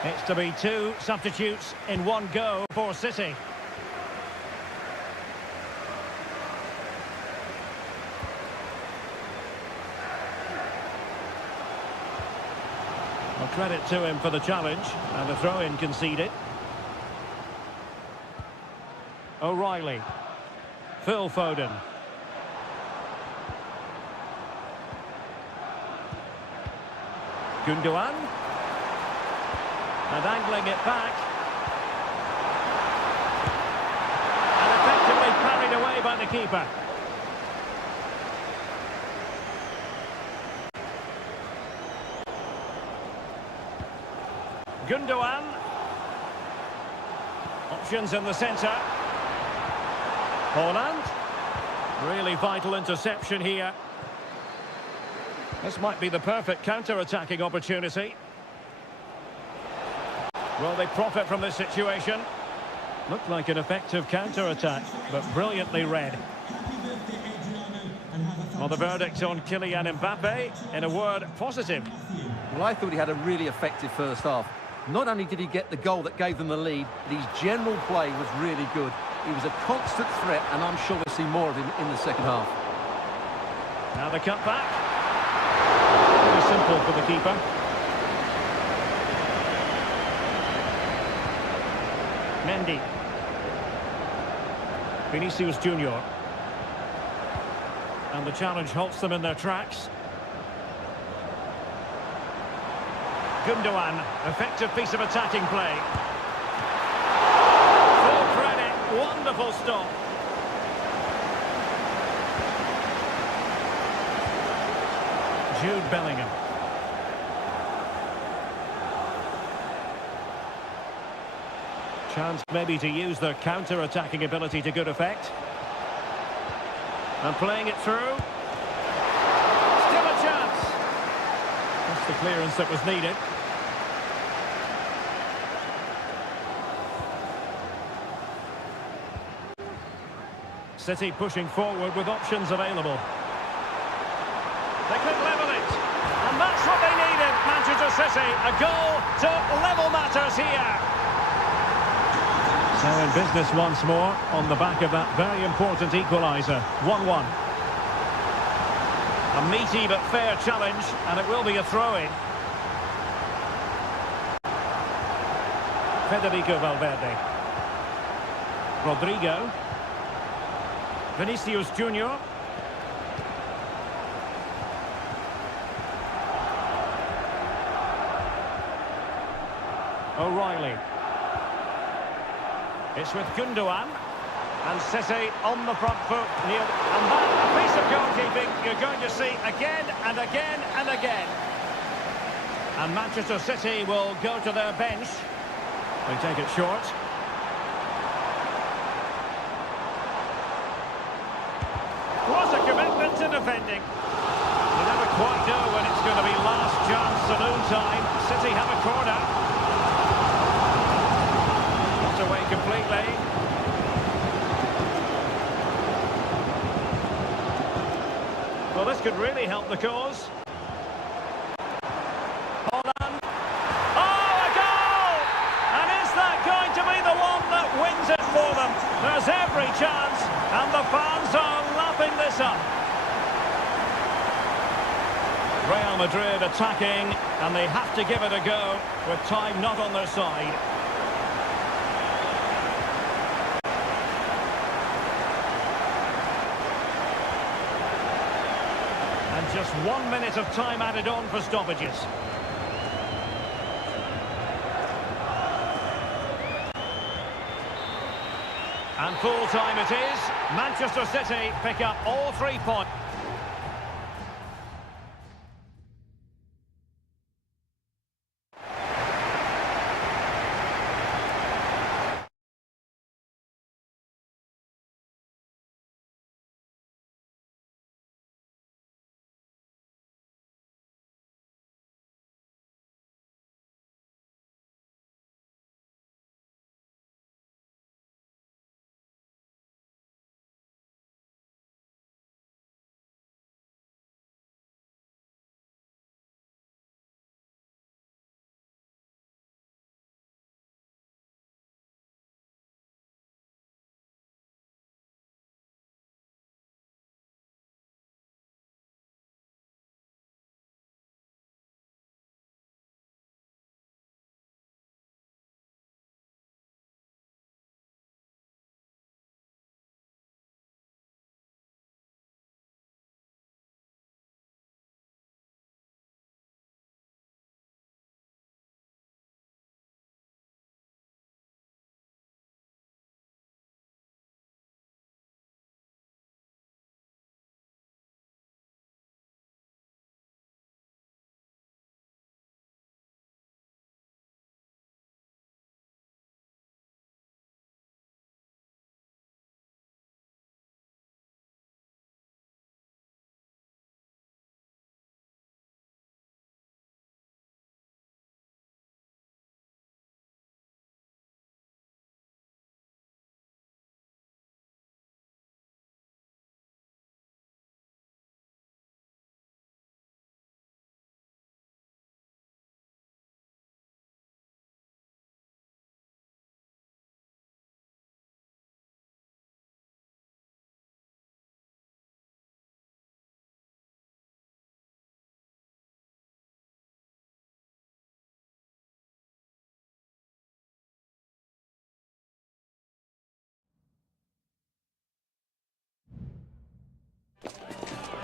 It's to be two substitutes in one go for City. Well, credit to him for the challenge, and the throw-in conceded. O'Reilly. Phil Foden. Gundogan. And angling it back. And effectively parried away by the keeper. Gundogan. Options in the centre. Holland. Really vital interception here. This might be the perfect counter-attacking opportunity. Will they profit from this situation? Looked like an effective counter-attack, but brilliantly read. Well, the verdict on Kylian Mbappe, in a word, positive. Well, I thought he had a really effective first half. Not only did he get the goal that gave them the lead, but his general play was really good. He was a constant threat, and I'm sure we'll see more of him in the second half. Now the cut back. Too simple for the keeper. Mendy. Vinicius Junior. And the challenge halts them in their tracks. Gundogan, effective piece of attacking play. Full credit, wonderful stop. Jude Bellingham. Chance maybe to use their counter-attacking ability to good effect. And playing it through. Still a chance. That's the clearance that was needed. City pushing forward with options available. They could level it. And that's what they needed, Manchester City. A goal to level matters here. So in business once more, on the back of that very important equaliser. 1-1. A meaty but fair challenge, and it will be a throw-in. Federico Valverde. Rodrigo. Vinicius Junior. O'Reilly. It's with Gundogan. And City on the front foot. And that, a piece of goalkeeping you're going to see again and again and again. And Manchester City will go to their bench. They take it short. What a commitment to defending. You never quite know when it's going to be last chance saloon time. City have a corner. Not away completely. Well, this could really help the cause. Holland. Oh, a goal! And is that going to be the one that wins it for them? There's every chance, and the fans are lapping this up. Real Madrid attacking, and they have to give it a go with time not on their side. And just 1 minute of time added on for stoppages. And full time it is. Manchester City pick up all 3 points.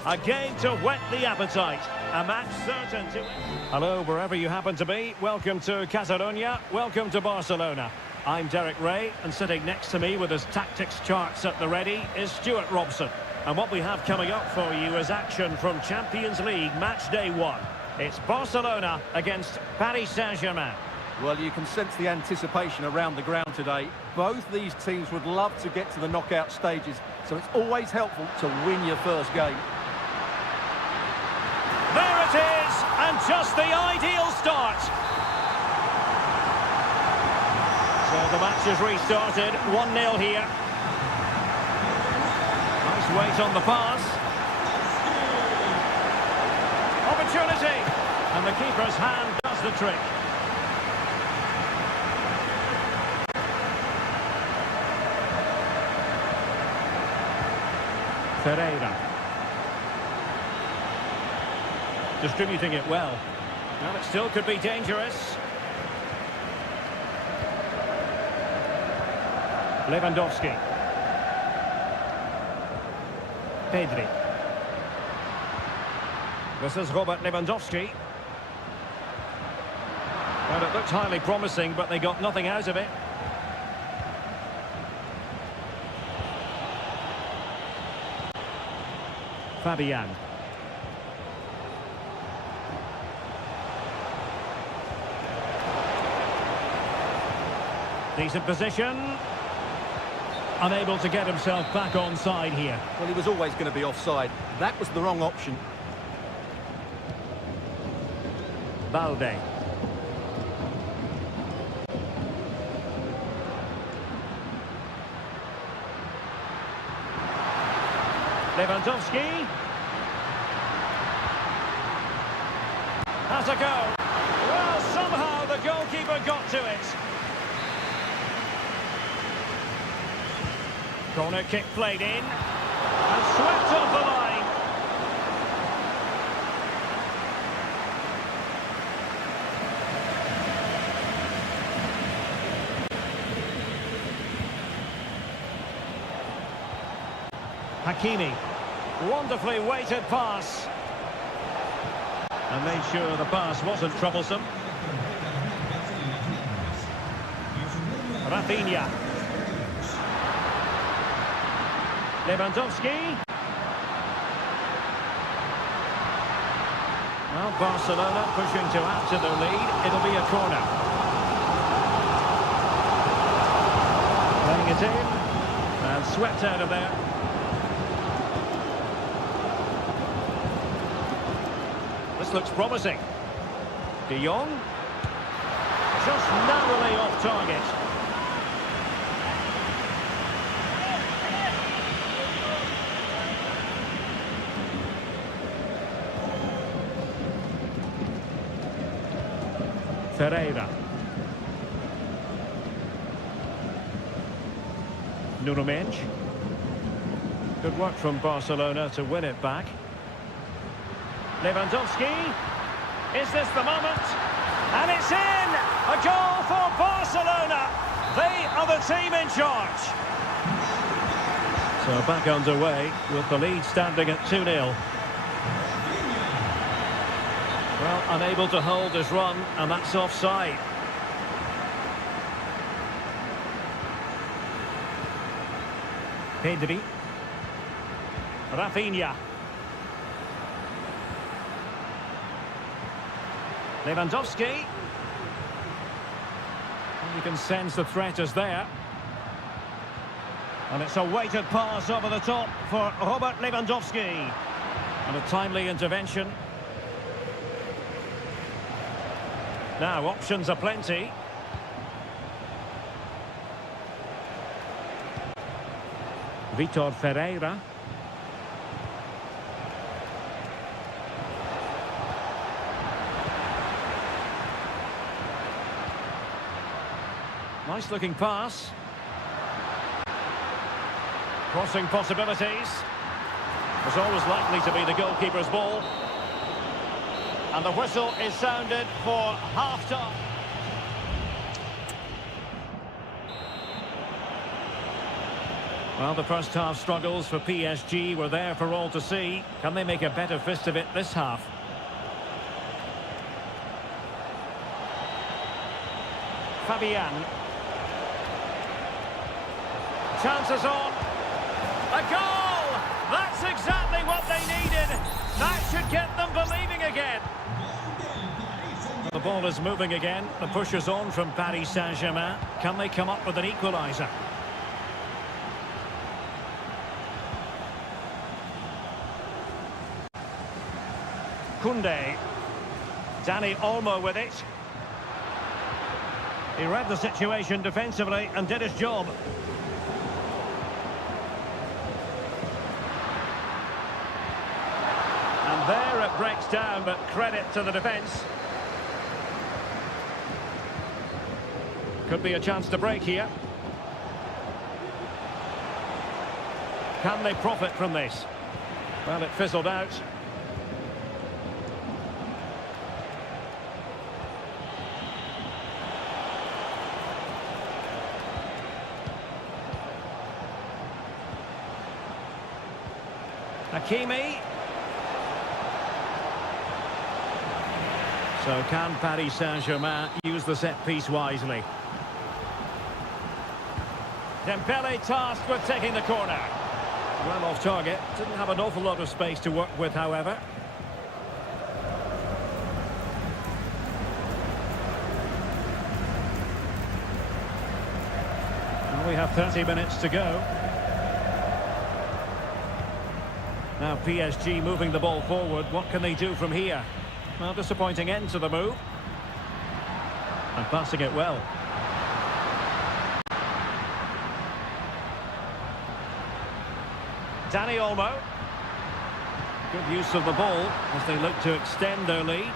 A game to whet the appetite. A match certain to... Hello, wherever you happen to be. Welcome to Catalonia. Welcome to Barcelona. I'm Derek Ray, and sitting next to me with his tactics charts at the ready is Stuart Robson. And what we have coming up for you is action from Champions League match day 1. It's Barcelona against Paris Saint-Germain. Well, you can sense the anticipation around the ground today. Both these teams would love to get to the knockout stages, so it's always helpful to win your first game. There it is, and just the ideal start. So the match is restarted, 1-0 here. Nice weight on the pass. Opportunity, and the keeper's hand does the trick. Seria. Distributing it well. Well, it still could be dangerous. Lewandowski. Pedri. This is Robert Lewandowski. Well, it looked highly promising, but they got nothing out of it. Fabian. Decent position. Unable to get himself back on side here. Well, he was always going to be offside. That was the wrong option. Balde. Lewandowski. Has a go. Well, somehow the goalkeeper got to it. Corner kick played in. And swept off the line. Hakimi. Wonderfully weighted pass. And made sure the pass wasn't troublesome. Rafinha. Lewandowski. Well, Barcelona pushing to add to their lead. It'll be a corner. Playing it in. And swept out of there. This looks promising. De Jong. Just narrowly off target. Ferreira. Nuno Mendes. Good work from Barcelona to win it back. Lewandowski. Is this the moment? And it's in! A goal for Barcelona! They are the team in charge. So back underway with the lead standing at 2-0. Well, unable to hold his run, and that's offside. Pedri. Rafinha. Lewandowski. You can sense the threat is there. And it's a weighted pass over the top for Robert Lewandowski. And a timely intervention. Now, options are plenty. Vitor Ferreira. Nice looking pass. Crossing possibilities. Was always likely to be the goalkeeper's ball. And the whistle is sounded for half-time. Well, the first half struggles for PSG were there for all to see. Can they make a better fist of it this half? Fabian. Chances on. A goal! That's exactly what they needed. That should get them believing again. The ball is moving again. The push is on from Paris Saint-Germain. Can they come up with an equaliser? Koundé. Dani Olmo with it. He read the situation defensively and did his job. And there it breaks down, but credit to the defence. Could be a chance to break here. Can they profit from this? Well, it fizzled out. Hakimi. So can Paris Saint-Germain use the set piece wisely? Dembele tasked with taking the corner. Well off target. Didn't have an awful lot of space to work with, however. Well, we have 30 minutes to go. Now PSG moving the ball forward. What can they do from here? Well, disappointing end to the move. And passing it well. Dani Olmo. Good use of the ball as they look to extend their lead.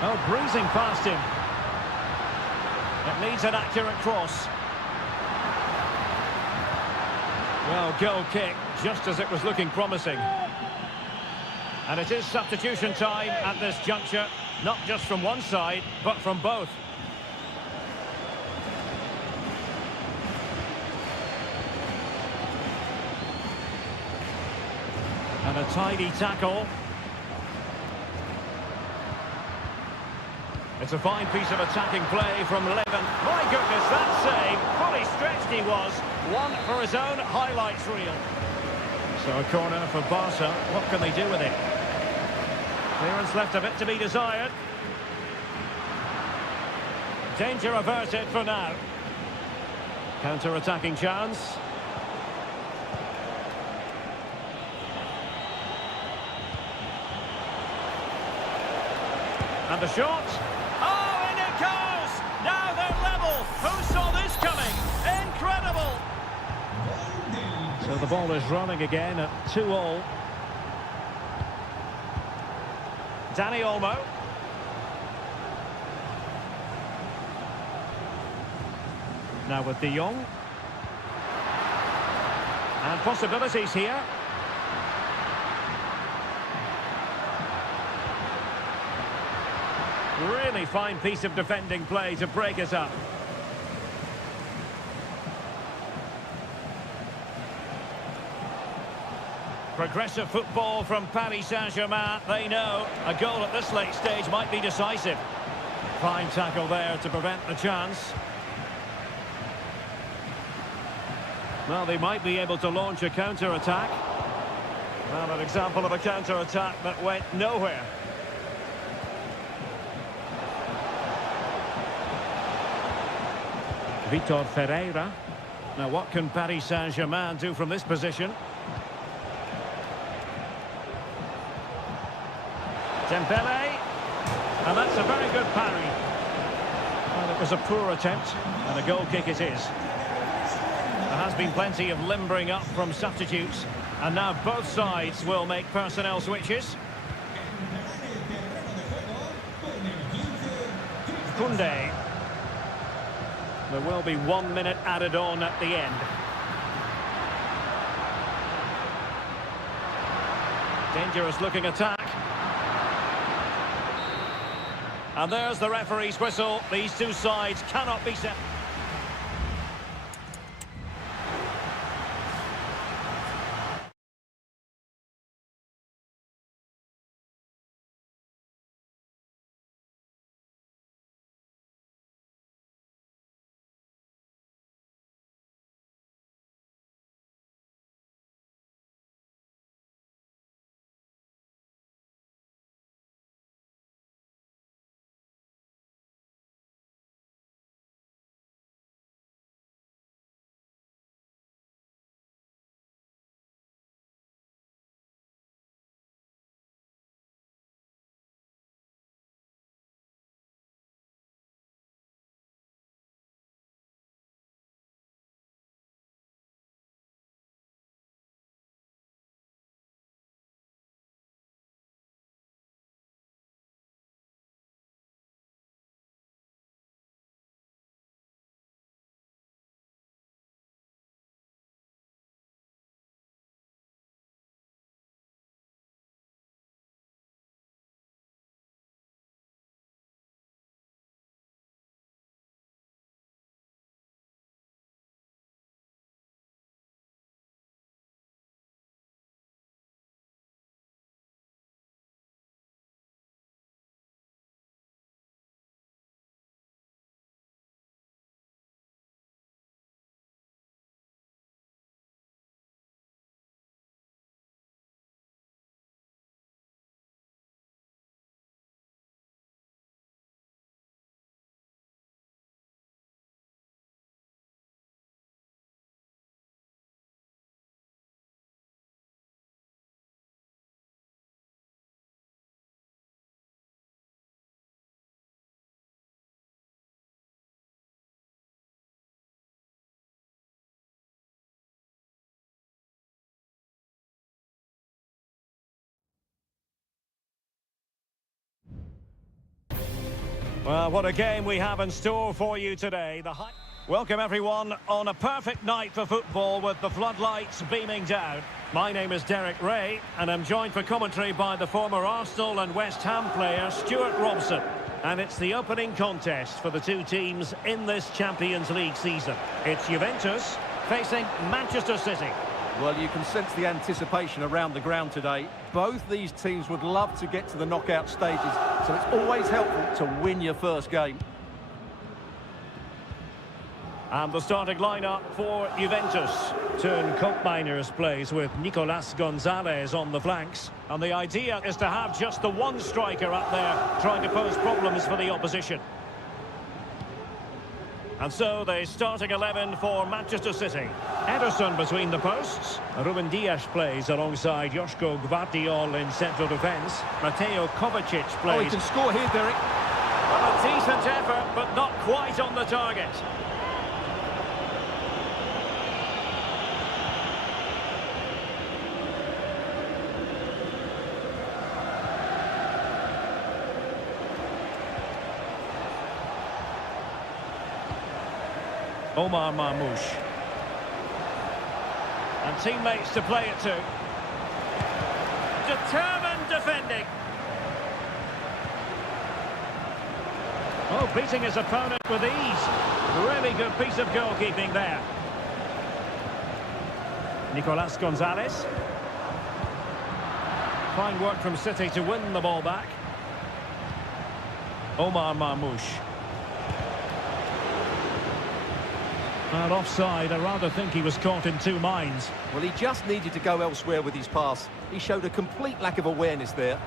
Oh, breezing past him. It needs an accurate cross. Well, goal kick, just as it was looking promising. And it is substitution time at this juncture, not just from one side, but from both. And a tidy tackle. It's a fine piece of attacking play from Levin. My goodness, that save. Fully stretched he was. One for his own highlights reel. So a corner for Barca. What can they do with it? Clearance left a bit to be desired. Danger averted for now. Counter-attacking chance. And the shot. Oh, and it goes! Now they're level. Who saw this coming? Incredible! So the ball is running again at 2-2. Dani Olmo. Now with De Jong. And possibilities here. Really fine piece of defending play to break us up. Progressive football from Paris Saint-Germain. They know a goal at this late stage might be decisive. Fine tackle there to prevent the chance. Well, they might be able to launch a counter-attack. Well, an example of a counter-attack that went nowhere. Vitor Ferreira. Now, what can Paris Saint-Germain do from this position? Dembele. And that's a very good parry. Well, it was a poor attempt, and a goal kick it is. There has been plenty of limbering up from substitutes, and now both sides will make personnel switches. Koundé. There will be 1 minute added on at the end. Dangerous looking attack. And there's the referee's whistle. These two sides cannot be set. Well, what a game we have in store for you today. Welcome everyone on a perfect night for football with the floodlights beaming down. My name is Derek Ray and I'm joined for commentary by the former Arsenal and West Ham player Stuart Robson. And it's the opening contest for the two teams in this Champions League season. It's Juventus facing Manchester City. Well, you can sense the anticipation around the ground today. Both these teams would love to get to the knockout stages, so it's always helpful to win your first game. And the starting lineup for Juventus. Turn Koopmeiners plays with Nicolas Gonzalez on the flanks. And the idea is to have just the one striker up there trying to pose problems for the opposition. And so the starting 11 for Manchester City. Ederson between the posts. Ruben Dias plays alongside Joško Gvardiol in central defence. Mateo Kovacic plays. Oh, he can score here, Derek. Well, a decent effort, but not quite on the target. Omar Marmoush. And teammates to play it to. Determined defending. Oh, beating his opponent with ease. Really good piece of goalkeeping there. Nicolas Gonzalez. Fine work from City to win the ball back. Omar Marmoush. And offside, I rather think he was caught in two minds. Well, he just needed to go elsewhere with his pass. He showed a complete lack of awareness there.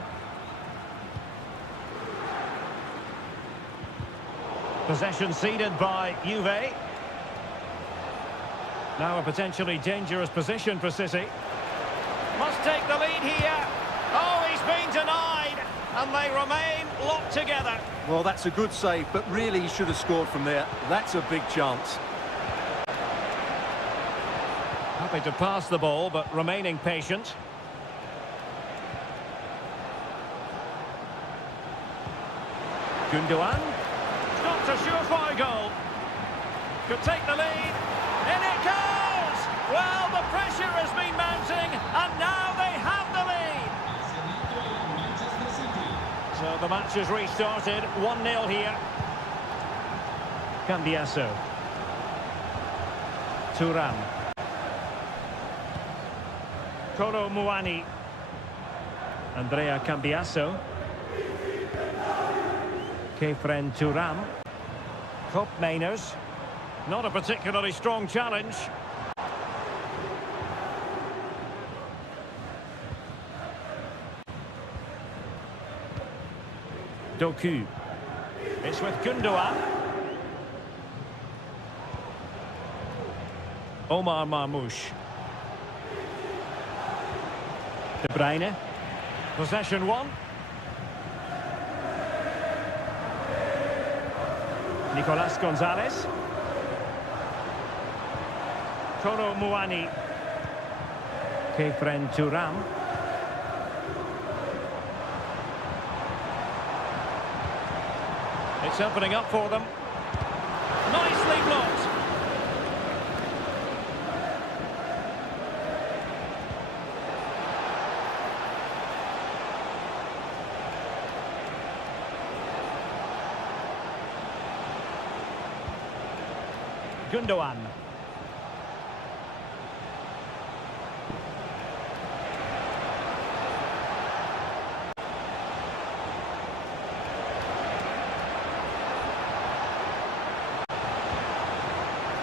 Possession ceded by Juve. Now a potentially dangerous position for City. Must take the lead here. Oh, he's been denied. And they remain locked together. Well, that's a good save, but really he should have scored from there. That's a big chance. Happy to pass the ball, but remaining patient. Gundogan. Not a surefire goal. Could take the lead. In it goes! Well, the pressure has been mounting, and now they have the lead. So the match has restarted. 1-0 here. Cambiasso. Thuram. Kolo Muani. Andrea Cambiasso. Kefren Thuram. Koopmeiners. Not a particularly strong challenge. Doku. It's with Gundogan. Omar Marmoush. De Bruyne. Possession one. Nicolas Gonzalez. Kolo Muani. Kefren Thuram. It's opening up for them. Nicely blocked. Gundogan.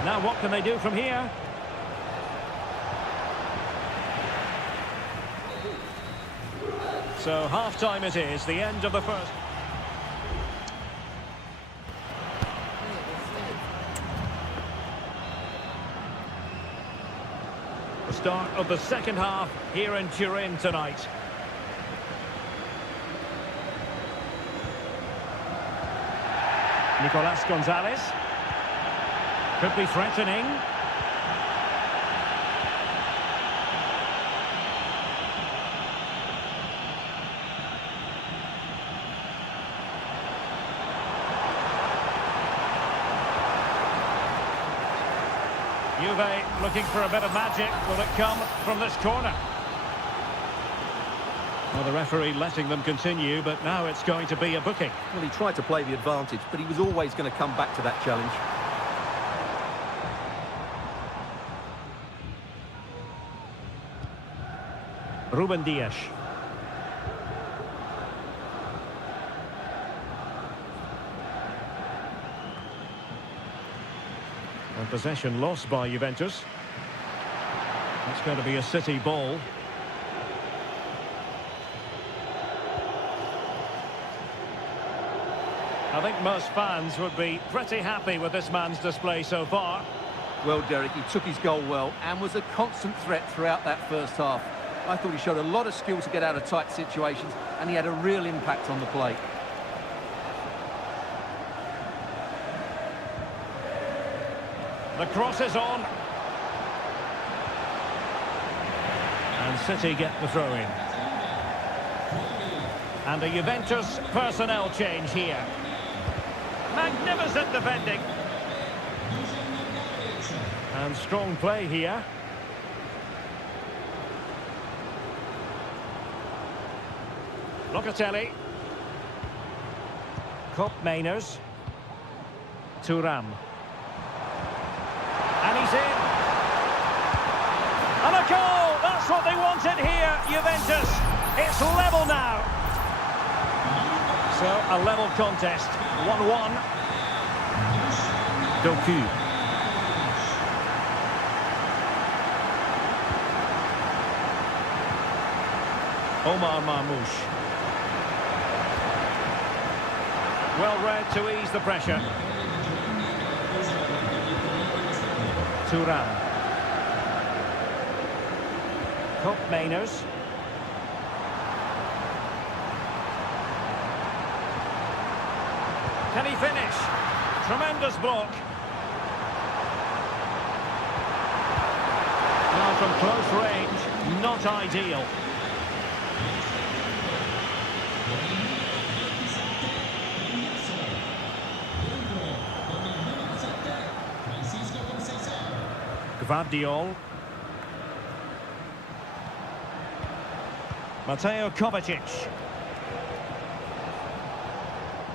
Now what can they do from here? So half-time it is, the end of the first. The start of the second half here in Turin tonight. Nicolas Gonzalez. Could be threatening. Juve looking for a bit of magic. Will it come from this corner? Well, the referee letting them continue, but now it's going to be a booking. Well, he tried to play the advantage, but he was always going to come back to that challenge. Ruben Dias. And possession lost by Juventus. It's going to be a City ball. I think most fans would be pretty happy with this man's display so far. Well, Derek, he took his goal well and was a constant threat throughout that first half. I thought he showed a lot of skill to get out of tight situations, and he had a real impact on the play. The cross is on. And City get the throw in. And a Juventus personnel change here. Magnificent defending. And strong play here. Locatelli. Kop Mainers. Thuram. And he's in. And a goal! That's what they wanted here, Juventus. It's level now. So, a level contest. 1-1. Doku. Omar Marmoush. Well read to ease the pressure. Thuram. Kop Mainers. Can he finish? Tremendous block. Now from close range, not ideal. Gvardiol. Mateo Kovacic.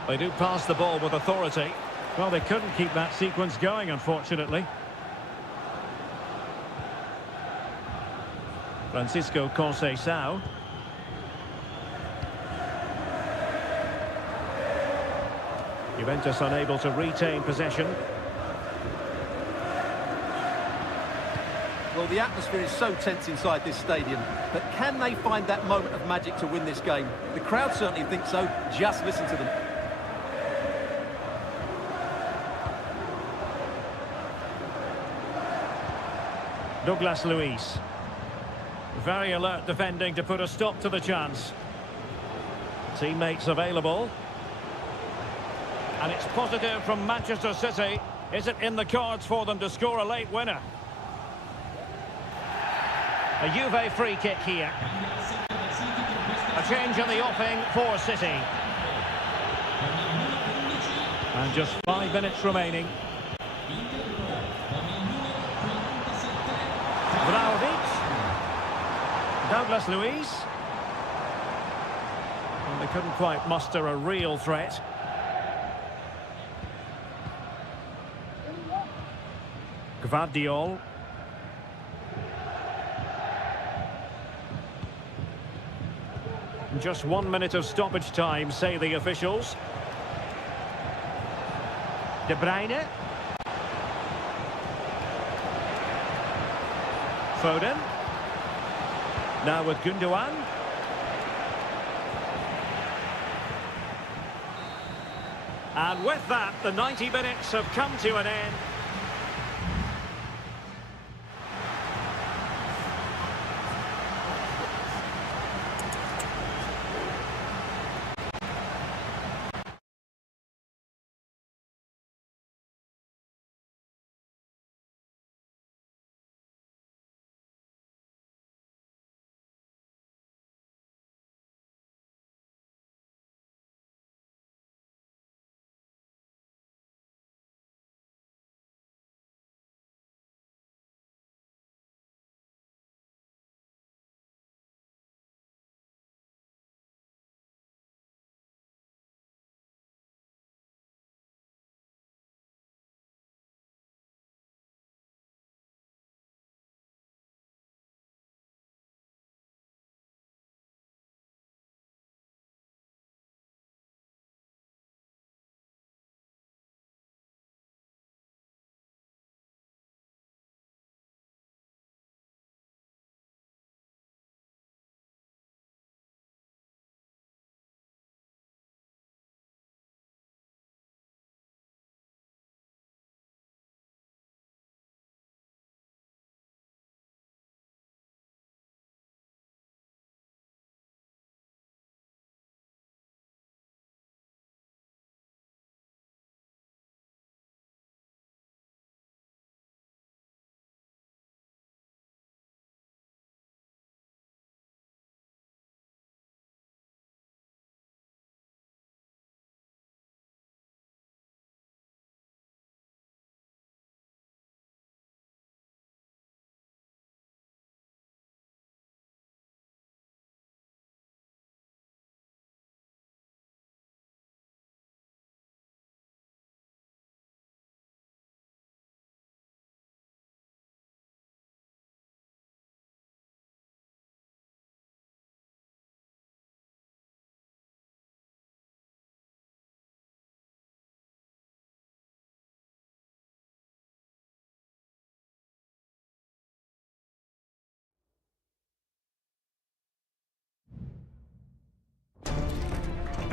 They do pass the ball with authority. Well, they couldn't keep that sequence going, unfortunately. Francisco Conceição. Juventus unable to retain possession. Well, the atmosphere is so tense inside this stadium, but can they find that moment of magic to win this game? The crowd certainly think so. Just listen to them. Douglas Luiz. Very alert defending to put a stop to the chance. Teammates available. And it's positive from Manchester City. Is it in the cards for them to score a late winner? A Juve free kick here. A change in the offing for City. And just 5 minutes remaining. Vlahovic. Douglas Luiz. And they couldn't quite muster a real threat. Gvardiol. Just 1 minute of stoppage time, say the officials. De Bruyne. Foden. Now with Gundogan. And with that, the 90 minutes have come to an end.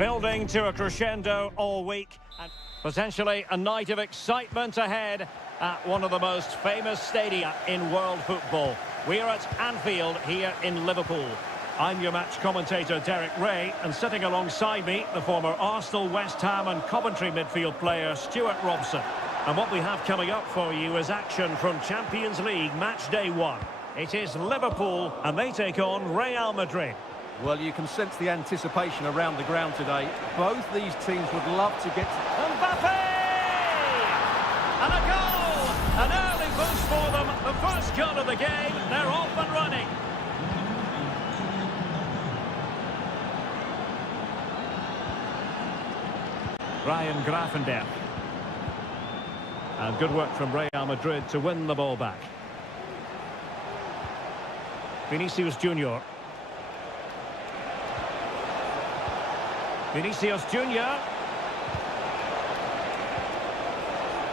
building to a crescendo all week. And potentially a night of excitement ahead at one of the most famous stadia in world football. We're at Anfield here in Liverpool. I'm your match commentator, Derek Ray, and sitting alongside me, the former Arsenal, West Ham and Coventry midfield player, Stuart Robson. And what we have coming up for you is action from Champions League match day 1. It is Liverpool, and they take on Real Madrid. Well, you can sense the anticipation around the ground today. Both these teams would love to get... Mbappe! And a goal! An early boost for them. The first goal of the game. They're off and running. Ryan Graffenberg. And good work from Real Madrid to win the ball back. Vinicius Junior. Vinicius Junior.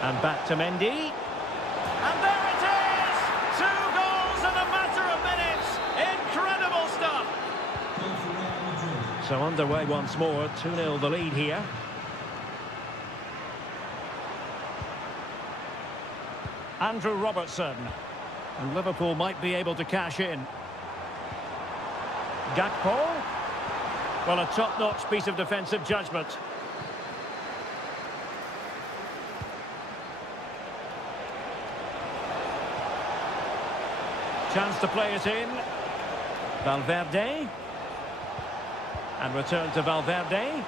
And back to Mendy. And there it is! 2 goals in a matter of minutes. Incredible stuff. So underway once more. 2-0 the lead here. Andrew Robertson. And Liverpool might be able to cash in. Gakpo. Well, a top-notch piece of defensive judgment. Chance to play it in. Valverde. And return to Valverde.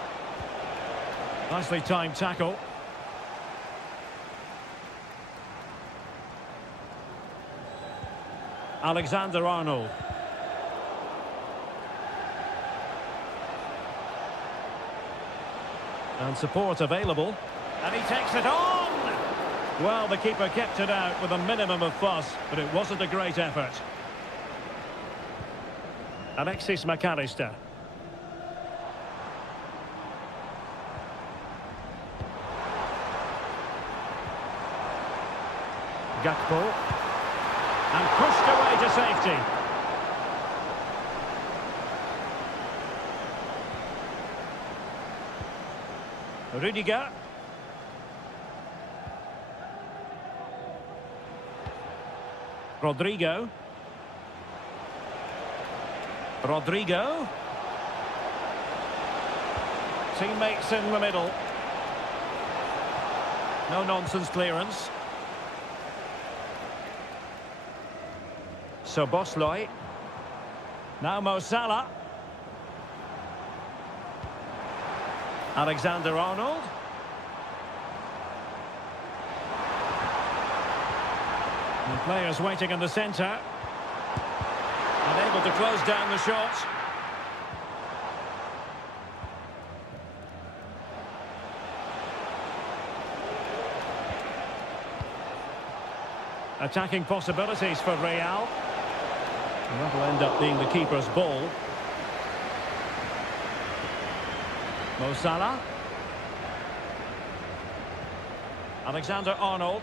Nicely timed tackle. Alexander-Arnold. And support available. And he takes it on! Well, the keeper kept it out with a minimum of fuss, but it wasn't a great effort. Alexis McAllister. Gakpo. And pushed away to safety. Rudiger. Rodrigo. Rodrigo. Teammates in the middle. No nonsense clearance. So Bosloy. Now Mo Salah. Alexander-Arnold. The players waiting in the centre. And able to close down the shot. Attacking possibilities for Real. And that'll end up being the keeper's ball. Mo Salah. Alexander-Arnold.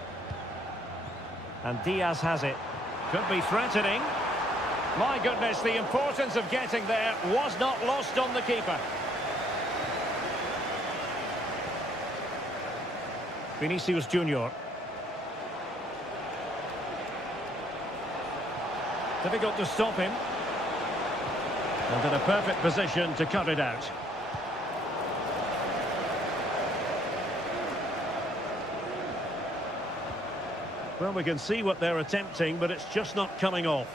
And Diaz has it. Could be threatening. My goodness, the importance of getting there was not lost on the keeper. Vinicius Junior. Difficult to stop him. And in a perfect position to cut it out. Well, we can see what they're attempting, but it's just not coming off.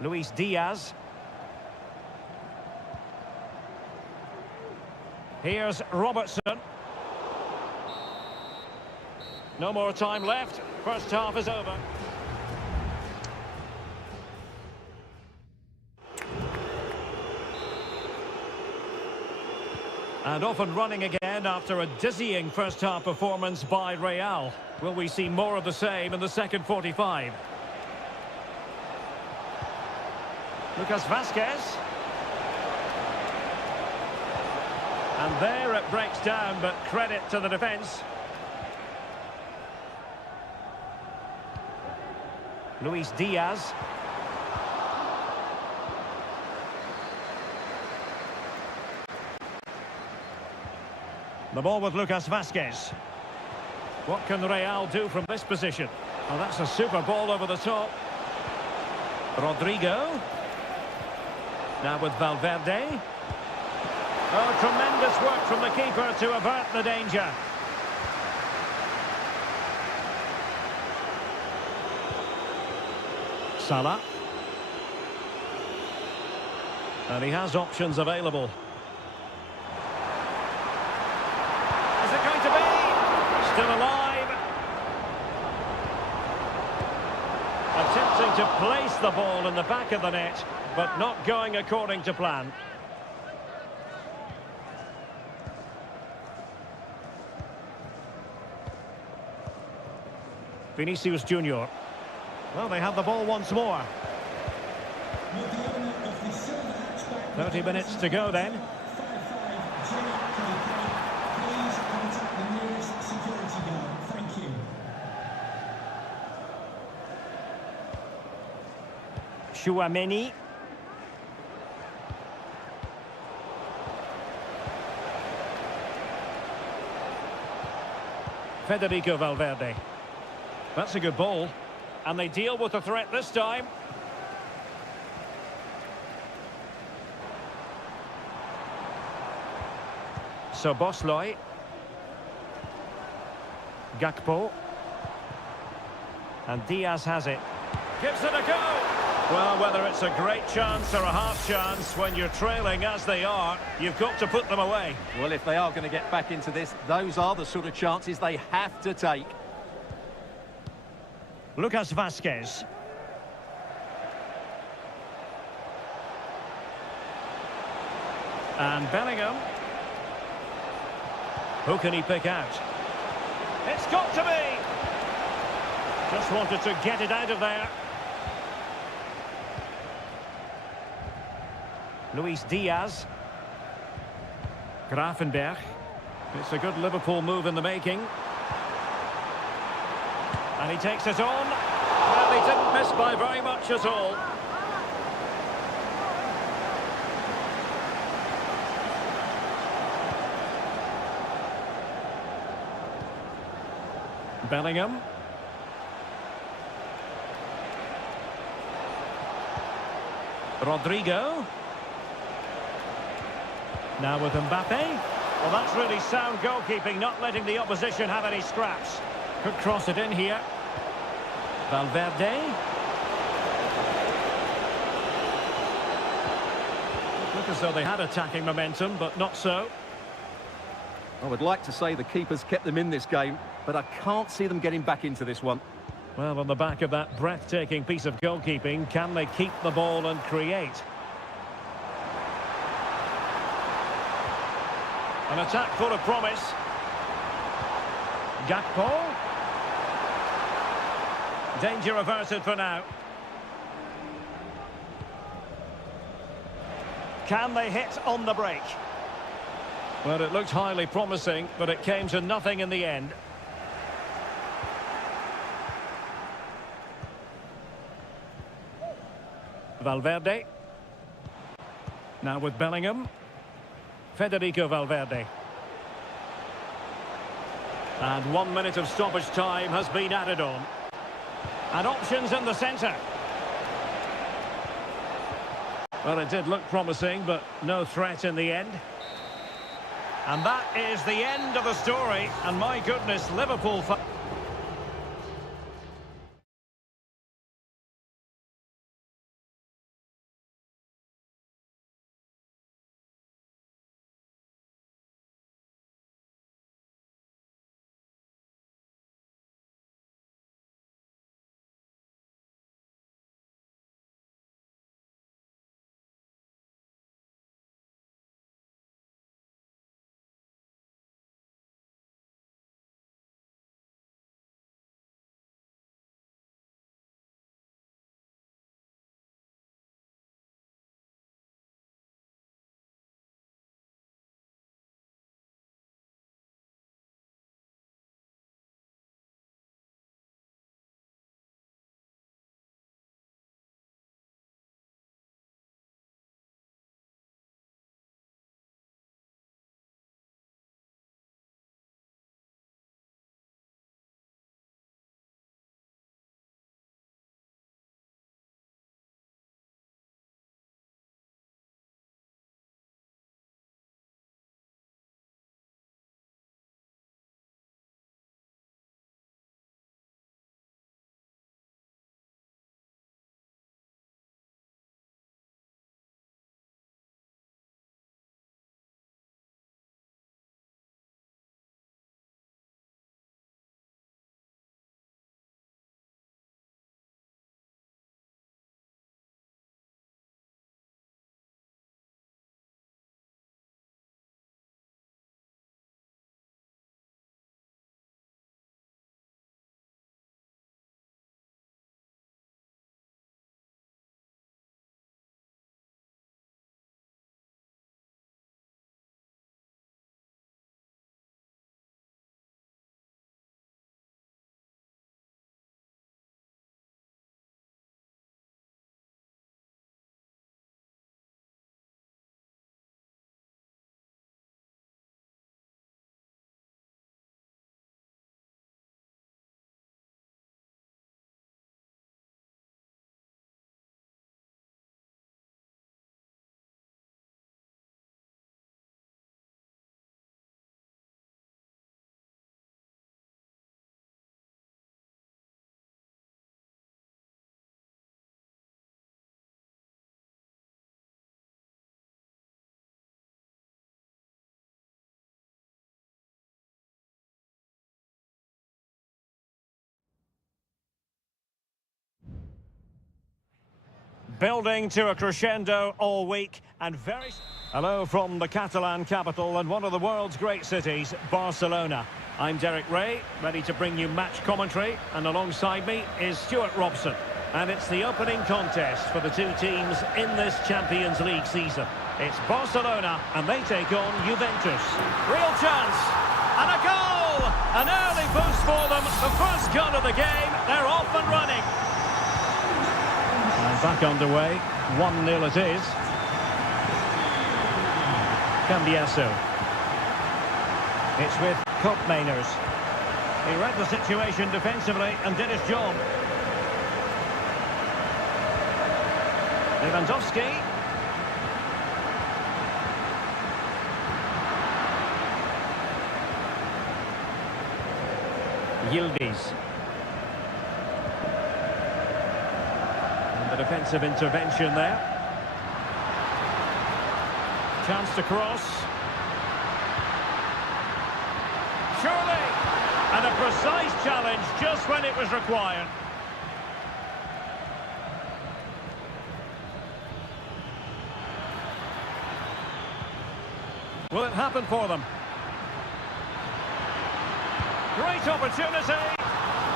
Luis Diaz. Here's Robertson. No more time left. First half is over. And off and running again after a dizzying first-half performance by Real. Will we see more of the same in the second 45? Lucas Vazquez. And there it breaks down, but credit to the defence. Luis Diaz. The ball with Lucas Vazquez. What can Real do from this position? Oh, that's a super ball over the top. Rodrigo. Now with Valverde. Oh, tremendous work from the keeper to avert the danger. Salah. And he has options available. Is it going to be? Still alive. Attempting to place the ball in the back of the net, but not going according to plan. Vinicius Junior. Well, they have the ball once more. 30 minutes to go then. Chouameni. Federico Valverde. That's a good ball. And they deal with the threat this time. So Bosley. Gakpo. And Diaz has it. Gives it a go. Well, whether it's a great chance or a half chance, when you're trailing as they are, you've got to put them away. Well, if they are going to get back into this, those are the sort of chances they have to take. Lucas Vazquez. And Bellingham. Who can he pick out? It's got to be! Just wanted to get it out of there. Luis Diaz. Grafenberg. It's a good Liverpool move in the making. And he takes it on. Well, he didn't miss by very much at all. Bellingham. Rodrigo. Now with Mbappe. Well, that's really sound goalkeeping, not letting the opposition have any scraps. Could cross it in here. Valverde. Look as though they had attacking momentum, but not so. I would like to say the keeper's kept them in this game, but I can't see them getting back into this one. Well, on the back of that breathtaking piece of goalkeeping, can they keep the ball and create? An attack full of promise. Gakpo. Danger averted for now. Can they hit on the break? Well, it looked highly promising, but it came to nothing in the end. Valverde. Now with Bellingham. Federico Valverde. And 1 minute of stoppage time has been added on. And options in the centre. Well, it did look promising, but no threat in the end. And that is the end of the story. And my goodness, Liverpool... Building to a crescendo all week and very... Hello from the Catalan capital and one of the world's great cities, Barcelona. I'm Derek Ray, ready to bring you match commentary, and alongside me is Stuart Robson. And it's the opening contest for the two teams in this Champions League season. It's Barcelona and they take on Juventus. Real chance! And a goal! An early boost for them. The first goal of the game. They're off and running. And back underway. 1-0 it is. Cambiasso. It's with Koopmeiners. He read the situation defensively and did his job. Lewandowski. Yildiz. And the defensive intervention there. Chance to cross. Surely! And a precise challenge just when it was required. Will it happen for them? Great opportunity.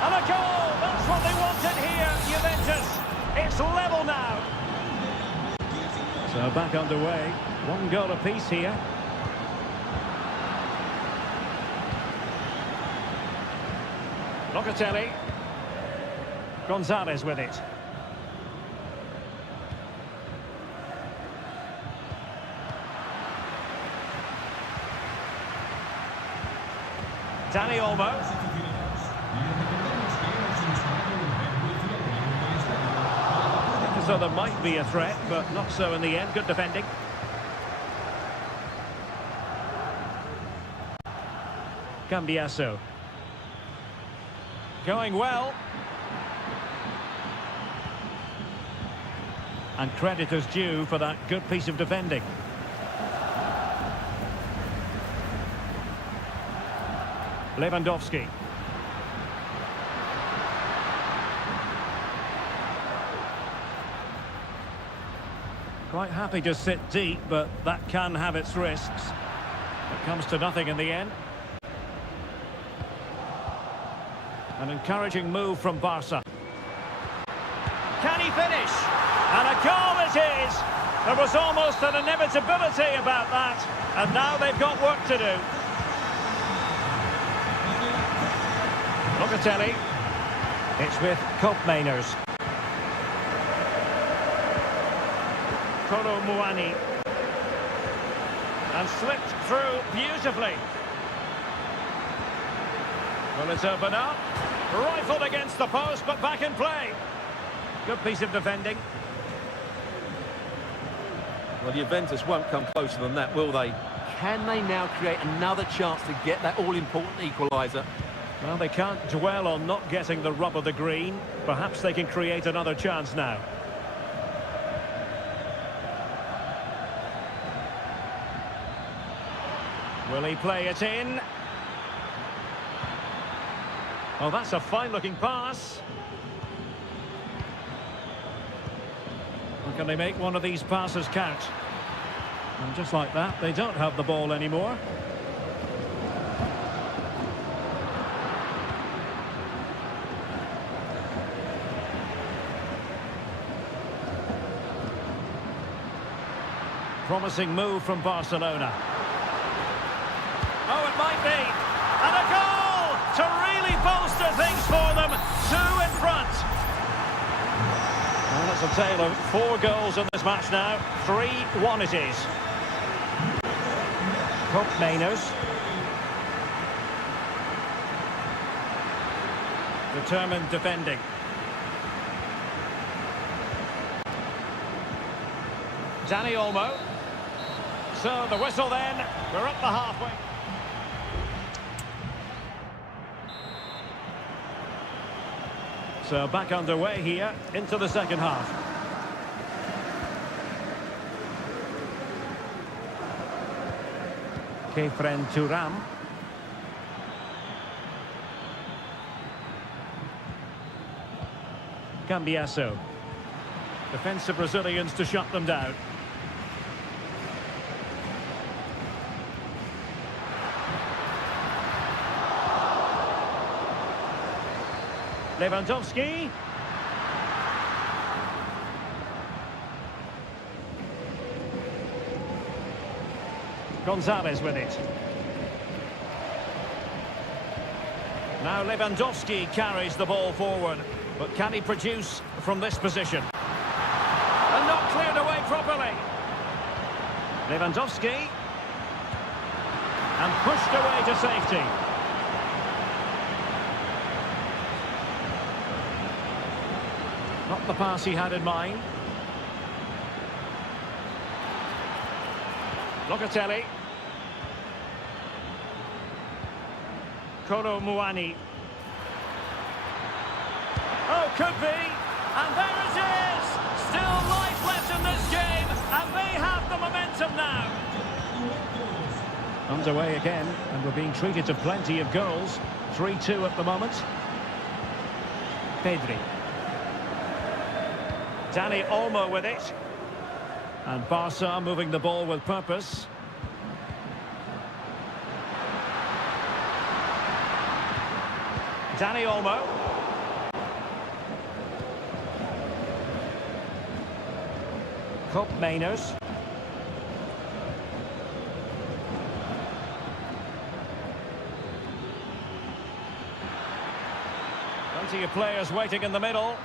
And a goal! That's what they wanted here, Juventus. It's level now. So back underway. 1 goal apiece here. Locatelli. Gonzalez with it. Dani Olmo. So there might be a threat, but not so in the end. Good defending. Cambiasso. Going well. And credit is due for that good piece of defending. Lewandowski. Quite happy to sit deep, but that can have its risks. It comes to nothing in the end. An encouraging move from Barca. Can he finish? And a goal it is! There was almost an inevitability about that, and now they've got work to do. Locatelli. It's with Koopmeiners. Kolo Muani. And slipped through beautifully. Will it open up? Rifled against the post, but back in play. Good piece of defending. Well, Juventus won't come closer than that, will they? Can they now create another chance to get that all-important equaliser? Well, they can't dwell on not getting the rub of the green. Perhaps they can create another chance now. Will he play it in? Oh, that's a fine-looking pass. Or can they make one of these passes count? And just like that, they don't have the ball anymore. Promising move from Barcelona. Oh, it might be. And a goal to really bolster things for them. 2 in front. Well, it's a tale of 4 goals in this match now. 3-1 it is. Koopmeiners. Determined defending. Dani Olmo. So the whistle then. We're up the halfway. So back underway here into the second half. Kefren Turam. Cambiasso. Defensive Brazilians to shut them down. Lewandowski. Gonzalez with it. Now Lewandowski carries the ball forward, but can he produce from this position? And not cleared away properly. Lewandowski. And pushed away to safety. Not the pass he had in mind. Locatelli. Kolo Muani. Oh, could be. And there it is! Still life left in this game, and they have the momentum now. Underway again, and we're being treated to plenty of goals. 3-2 at the moment. Pedri. Dani Olmo with it. And Barca moving the ball with purpose. Dani Olmo. Cup Mainers. Plenty of players waiting in the middle.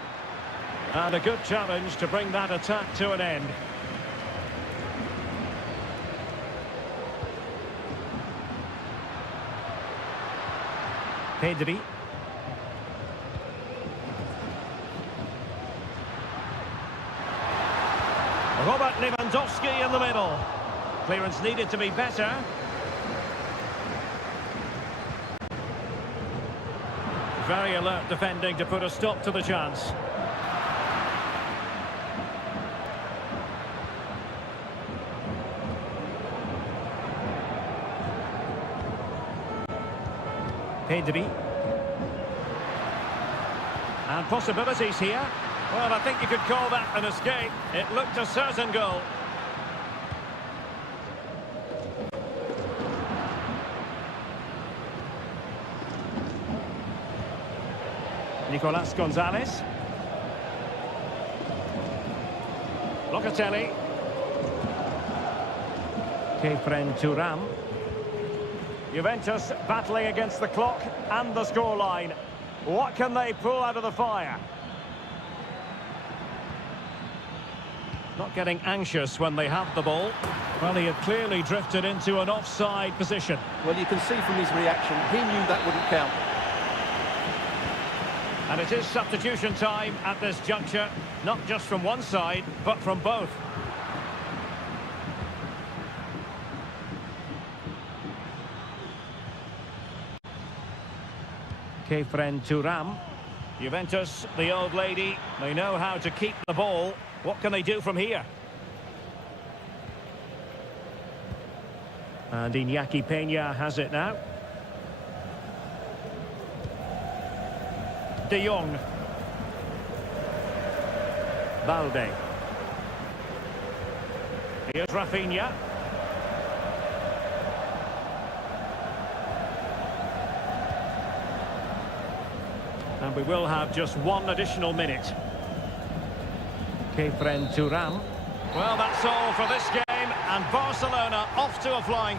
And a good challenge to bring that attack to an end. Pedri. Robert Lewandowski in the middle. Clearance needed to be better. Very alert defending to put a stop to the chance. Pedri. And possibilities here. Well, I think you could call that an escape. It looked a certain goal. Nicolas Gonzalez. Locatelli. Kefren Turam. Juventus battling against the clock and the scoreline. What can they pull out of the fire? Not getting anxious when they have the ball. Well, he had clearly drifted into an offside position. Well, you can see from his reaction, he knew that wouldn't count. And it is substitution time at this juncture, not just from one side, but from both. Kefren Turam. Juventus, the old lady, they know how to keep the ball. What can they do from here? And Iñaki Peña has it now. De Jong. Balde. Here's Rafinha. And we will have just one additional minute. Kefren Turam. Well, that's all for this game, and Barcelona off to a flying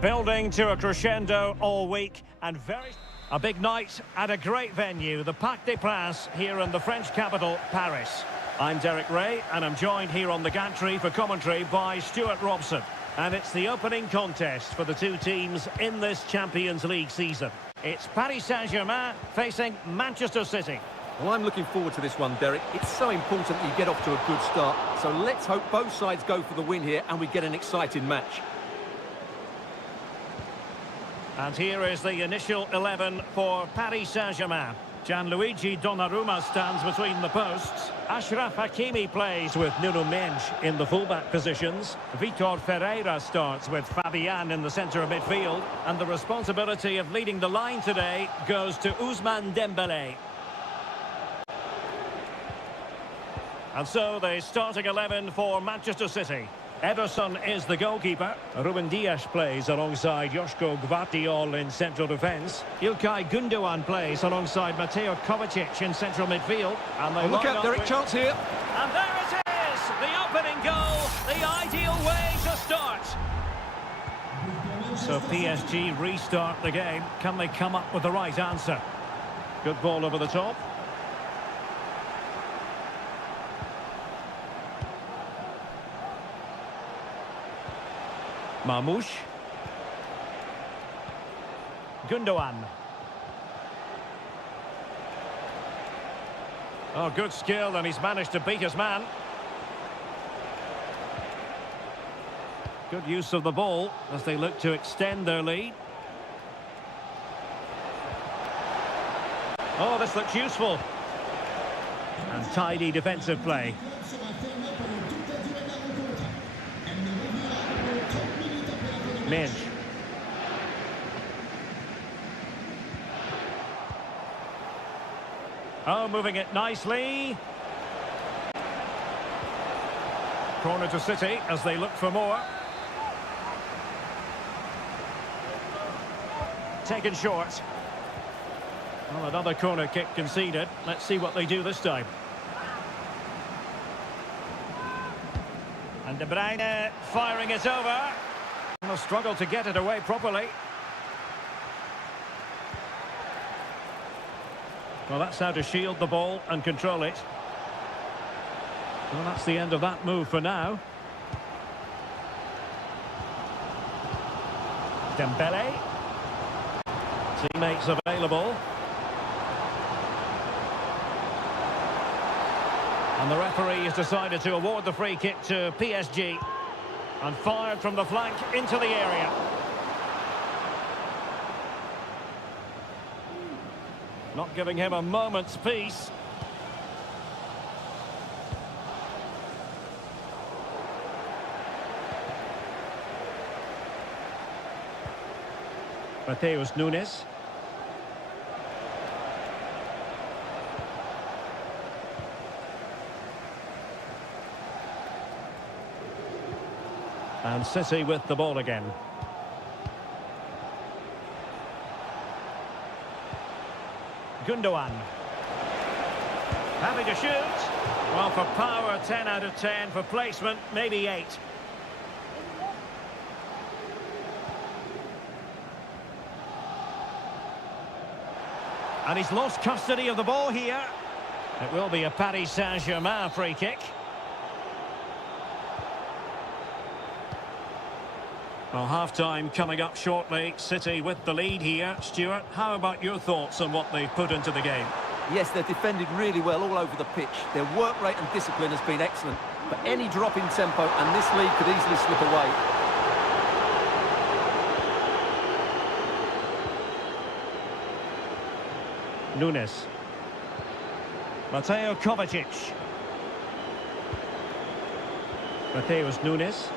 Building to a crescendo all week and a big night at a great venue, the Parc des Princes here in the French capital, Paris. I'm Derek Ray and I'm joined here on the gantry for commentary by Stuart Robson. And it's the opening contest for the two teams in this Champions League season. It's Paris Saint-Germain facing Manchester City. Well, I'm looking forward to this one, Derek. It's so important that you get off to a good start. So let's hope both sides go for the win here and we get an exciting match. And here is the initial 11 for Paris Saint-Germain. Gianluigi Donnarumma stands between the posts. Achraf Hakimi plays with Nuno Mendes in the fullback positions. Vitor Ferreira starts with Fabian in the centre of midfield. And the responsibility of leading the line today goes to Ousmane Dembélé. And so the starting 11 for Manchester City. Ederson is the goalkeeper. Ruben Dias plays alongside Joško Gvardiol in central defence. İlkay Gündoğan plays alongside Mateo Kovacic in central midfield. And they look out, Derek, chance here. And there it is! The opening goal, the ideal way to start. So PSG restart the game. Can they come up with the right answer? Good ball over the top. Marmoush. Gündoğan. Oh, good skill, and he's managed to beat his man. Good use of the ball as they look to extend their lead. Oh, this looks useful. And tidy defensive play. Mendes. Oh, moving it nicely. Corner to City as they look for more. Taken short. Well, another corner kick conceded. Let's see what they do this time. And De Bruyne firing it over. Will struggle to get it away properly. Well, that's how to shield the ball and control it. Well, that's the end of that move for now. Dembélé. Teammates available. And the referee has decided to award the free kick to PSG. And fired from the flank into the area. Not giving him a moment's peace. Mateus Nunes. And City with the ball again. Gündoğan. Happy to shoot. Well, for power, 10 out of 10. For placement, maybe 8. And he's lost custody of the ball here. It will be a Paris Saint-Germain free kick. Well, half-time coming up shortly. City with the lead here. Stuart, how about your thoughts on what they've put into the game? Yes, they've defended really well all over the pitch. Their work rate and discipline has been excellent. But any drop in tempo and this lead could easily slip away. Nunes. Mateo Kovacic. Mateus Nunes.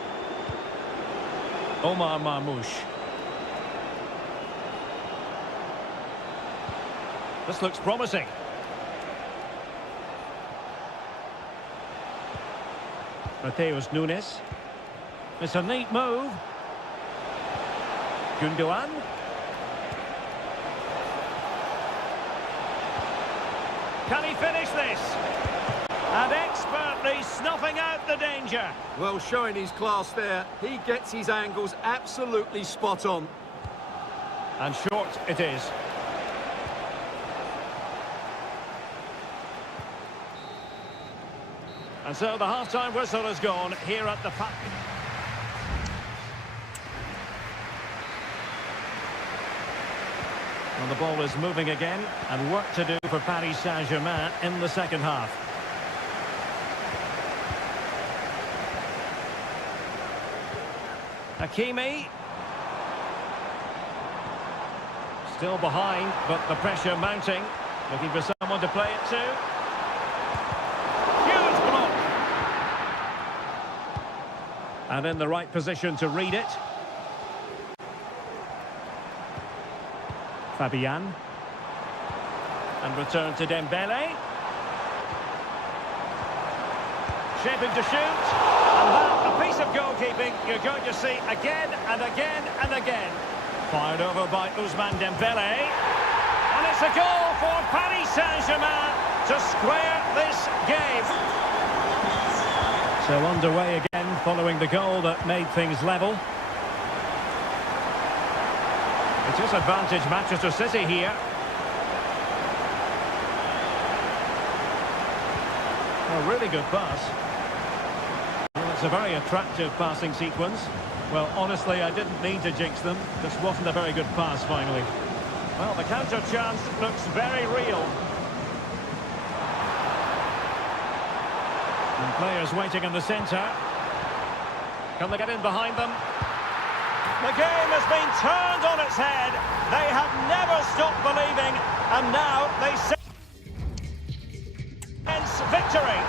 Omar Marmoush. This looks promising. Mateus Nunes. It's a neat move. Gündoğan. Can he finish this? And expertly snuffing out the danger. Well, showing his class there. He gets his angles absolutely spot on. And short it is. And so the half-time whistle has gone here at the park. And the ball is moving again, and work to do for Paris Saint-Germain in the second half. Hakimi. Still behind, but the pressure mounting. Looking for someone to play it to. Huge block. And in the right position to read it. Fabian. And return to Dembele. Shaping to shoot. And that, a piece of goalkeeping you're going to see again and again and again. Fired over by Ousmane Dembele. And it's a goal for Paris Saint-Germain to square this game. So underway again following the goal that made things level. It is advantage Manchester City here. A really good pass. Well, it's a very attractive passing sequence. Well, honestly, I didn't mean to jinx them. This wasn't a very good pass, finally. Well, the counter chance looks very real. And players waiting in the centre. Can they get in behind them? The game has been turned on its head. They have never stopped believing, and now they sense victory.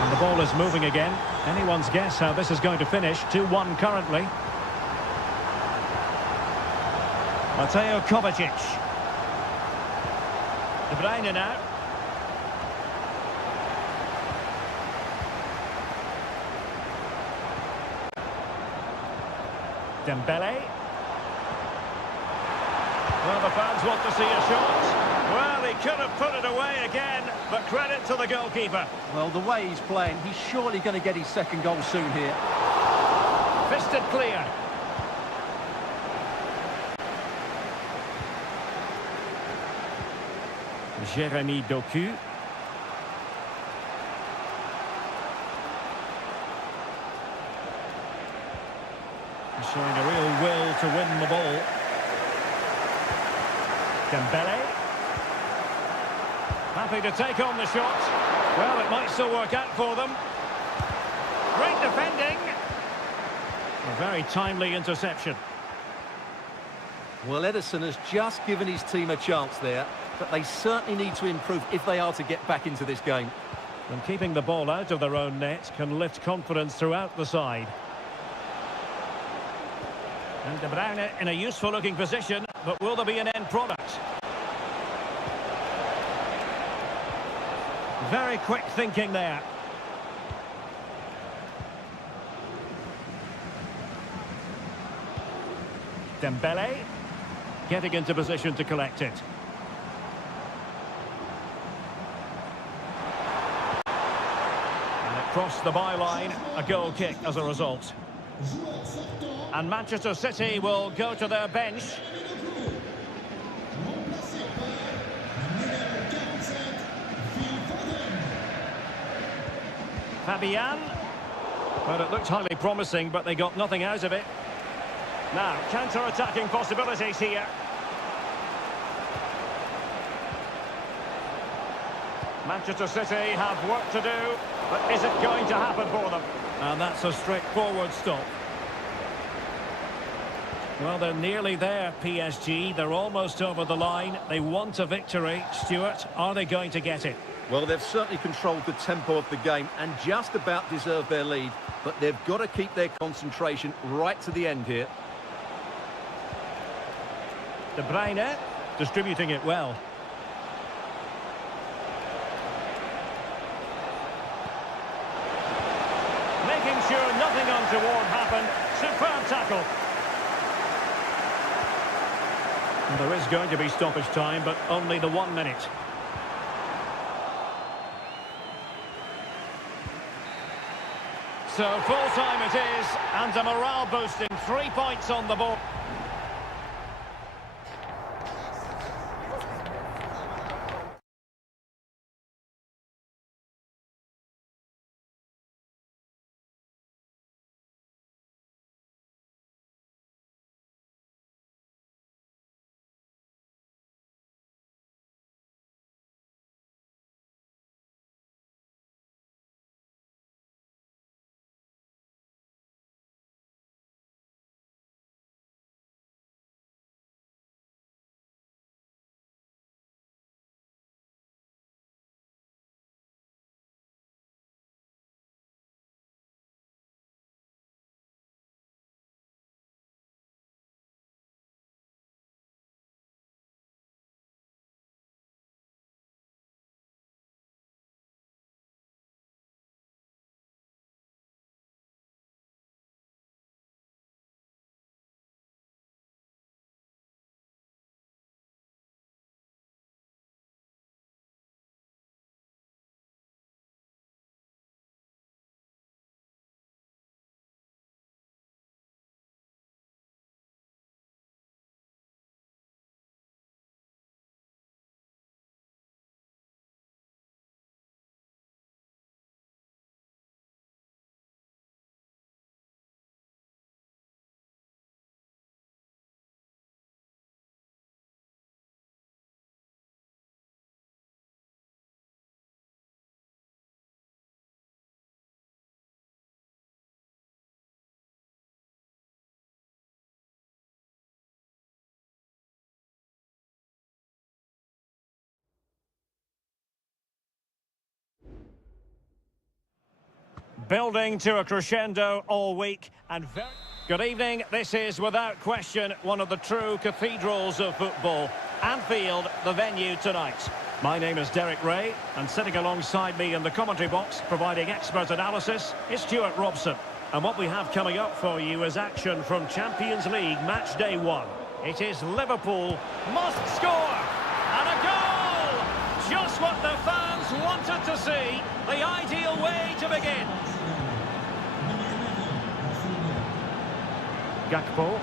And the ball is moving again. Anyone's guess how this is going to finish. 2-1 currently. Mateo Kovacic. De Bruyne now. Dembele. Well, the fans want to see a shot. Well, he could have put it away again, but credit to the goalkeeper. Well, the way he's playing, he's surely going to get his second goal soon here. Fisted clear. Jérémy Doku. Showing a real will to win the ball. Dembele. Happy to take on the shot. Well, it might still work out for them. Great defending. A very timely interception. Well, Ederson has just given his team a chance there, but they certainly need to improve if they are to get back into this game. And keeping the ball out of their own net can lift confidence throughout the side. And De Bruyne in a useful-looking position, but will there be an end product? Very quick thinking there. Dembele getting into position to collect it. And it crossed the byline, a goal kick as a result. And Manchester City will go to their bench. Fabian. Well, it looked highly promising, but they got nothing out of it. Now, counter-attacking possibilities here. Manchester City have work to do, but is it going to happen for them? And that's a straightforward stop. Well, they're nearly there, PSG. They're almost over the line. They want a victory. Stuart, are they going to get it? Well, they've certainly controlled the tempo of the game and just about deserved their lead, but they've got to keep their concentration right to the end here. De Bruyne distributing it well. Making sure nothing untoward happened. Superb tackle. And there is going to be stoppage time, but only the 1 minute. So full time it is, and a morale boosting 3 points on the board. Building to a crescendo all week and very... Good evening, this is without question one of the true cathedrals of football. Anfield, the venue tonight. My name is Derek Ray, and sitting alongside me in the commentary box, providing expert analysis, is Stuart Robson. And what we have coming up for you is action from Champions League match day 1. It is Liverpool must score, and a goal! Just what the fans wanted to see, the ideal way to begin. Gakpo.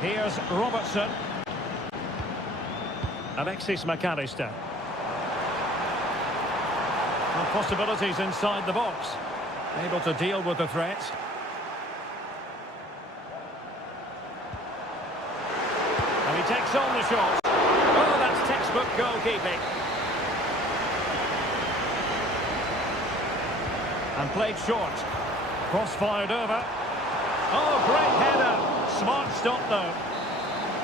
Here's Robertson. Alexis McAllister. And possibilities inside the box. Able to deal with the threat. And he takes on the shot. Oh, that's textbook goalkeeping. And played short. Cross fired over. Oh, great header. Smart stop, though.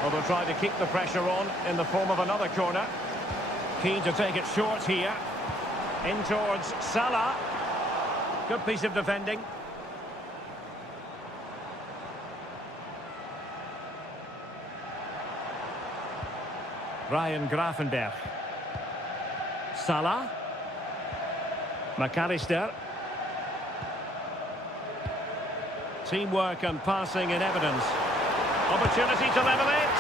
Well, they'll try to keep the pressure on in the form of another corner. Keen to take it short here. In towards Salah. Good piece of defending. Ryan Gravenberch. Salah. McAllister. Teamwork and passing in evidence. Opportunity to level it.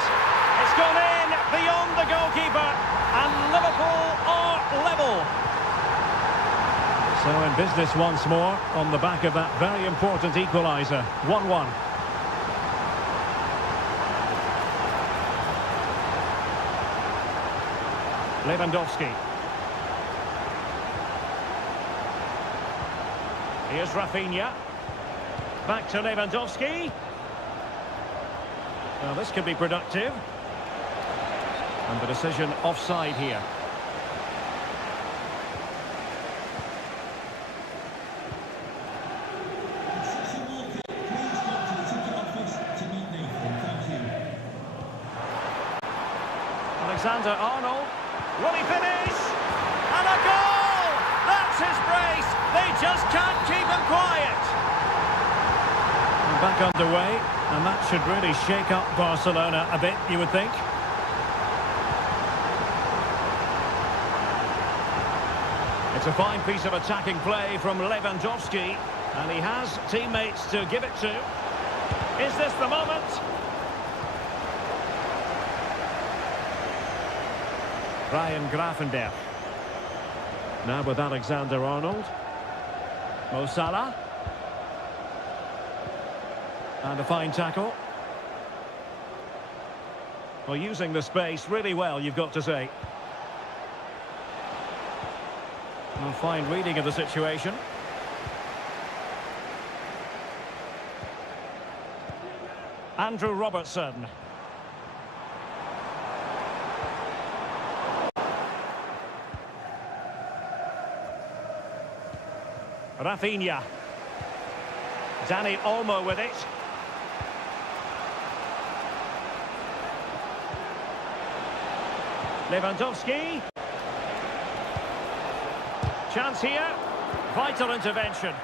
It's gone in beyond the goalkeeper. And Liverpool are level. So in business once more on the back of that very important equaliser. 1-1. Lewandowski. Here's Rafinha. Back to Lewandowski. Well, this could be productive. And the decision offside here. Alexander-Arnold. Will he finish? And a goal! That's his brace. They just can't keep him quiet. And back underway, and that should really shake up Barcelona a bit, you would think. It's a fine piece of attacking play from Lewandowski, and he has teammates to give it to. Is this the moment? Ryan Gravenberch. Now with Alexander-Arnold. Mo Salah. And a fine tackle. Well, using the space really well, you've got to say. A fine reading of the situation. Andrew Robertson. Rafinha. Dani Olmo with it. Lewandowski. Chance here. Vital intervention.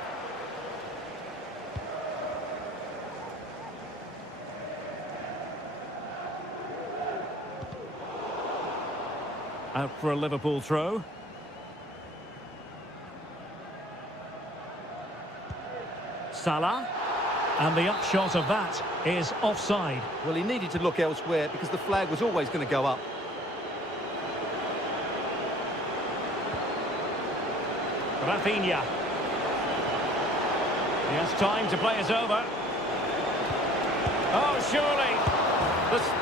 Out for a Liverpool throw. Salah. And the upshot of that is offside. Well, he needed to look elsewhere because the flag was always going to go up. Rafinha. He has time to play it over. Oh, surely.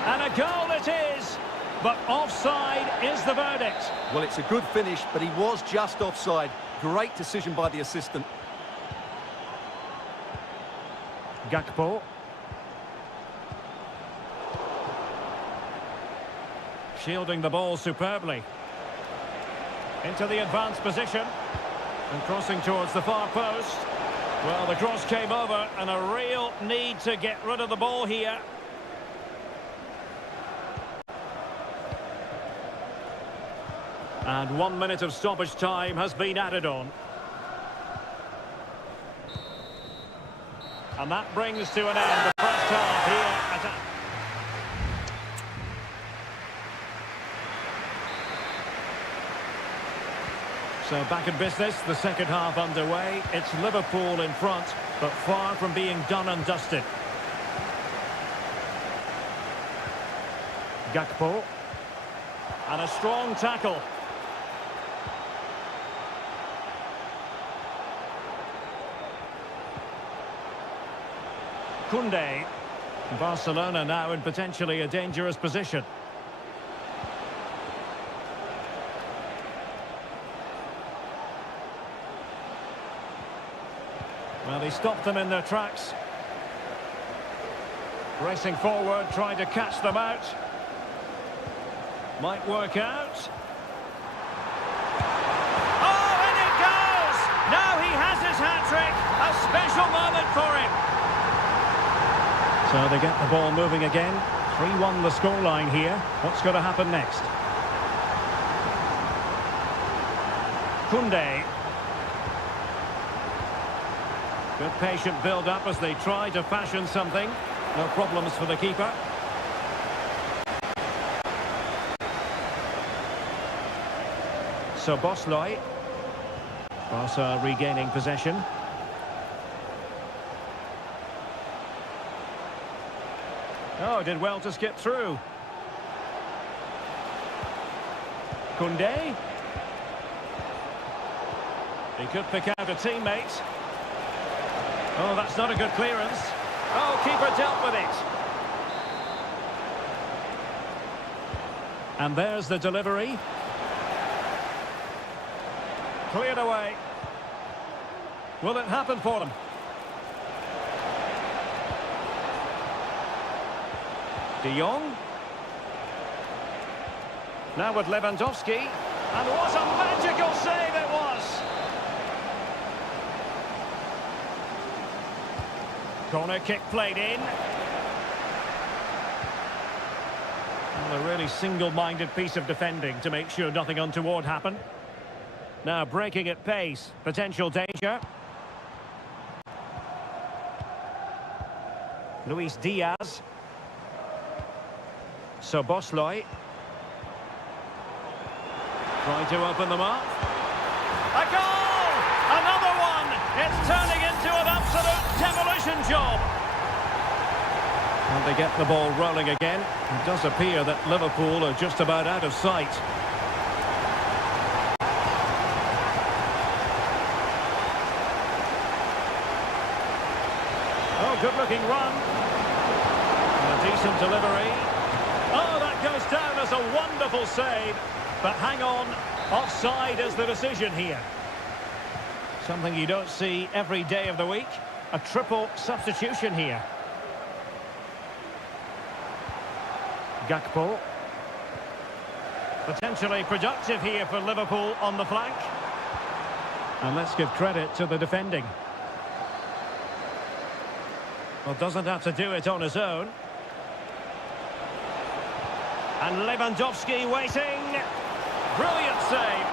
And a goal it is. But offside is the verdict. Well, it's a good finish, but he was just offside. Great decision by the assistant. Gakpo. Shielding the ball superbly. Into the advanced position. And crossing towards the far post. Well, the cross came over and a real need to get rid of the ball here. And 1 minute of stoppage time has been added on. And that brings to an end the first half here at... So back in business, the second half underway. It's Liverpool in front, but far from being done and dusted. Gakpo. And a strong tackle. Koundé. Barcelona now in potentially a dangerous position. Well, he stopped them in their tracks. Racing forward, trying to catch them out. Might work out. Oh, and it goes! Now he has his hat-trick. A special moment for him. So they get the ball moving again. 3-1 the scoreline here. What's going to happen next? Koundé. Good patient build-up as they try to fashion something. No problems for the keeper. So Bosley. Barca regaining possession. Oh, did well to skip through. Koundé. He could pick out a teammate. Oh, that's not a good clearance. Oh, keeper dealt with it. And there's the delivery. Cleared away. Will it happen for them? De Jong. Now with Lewandowski. And what a magical save it was! Corner kick played in. Well, a really single-minded piece of defending to make sure nothing untoward happened. Now breaking at pace. Potential danger. Luis Diaz. So Bosley. Trying to open them up. A goal! Another one! It's turning into an absolute demolition job. And they get the ball rolling again. It does appear that Liverpool are just about out of sight. a good-looking run. And a decent delivery. Oh, that goes down as a wonderful save. But hang on, offside is the decision here. Something you don't see every day of the week. A triple substitution here. Gakpo. Potentially productive here for Liverpool on the flank. And let's give credit to the defending. Well, doesn't have to do it on his own. And Lewandowski waiting. Brilliant save.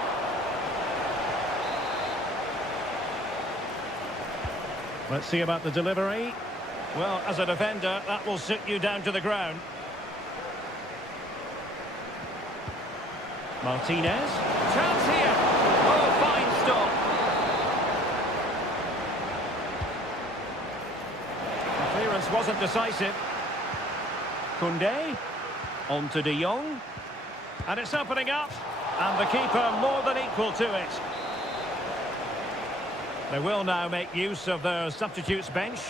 Let's see about the delivery. Well, as a defender, that will sit you down to the ground. Martinez. Chance here. Oh, fine stop. The clearance wasn't decisive. Koundé. On to De Jong. And it's opening up. And the keeper more than equal to it. They will now make use of their substitutes bench.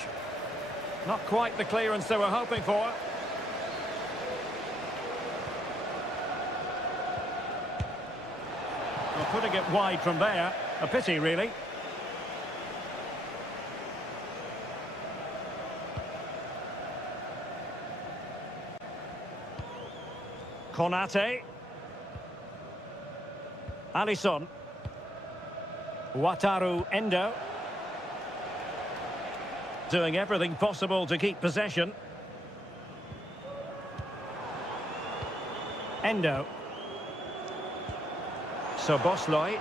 Not quite the clearance they were hoping for. Well, putting it wide from there. A pity, really. Konate. Alisson. Wataru Endo. Doing everything possible to keep possession. Endo. So Bosley.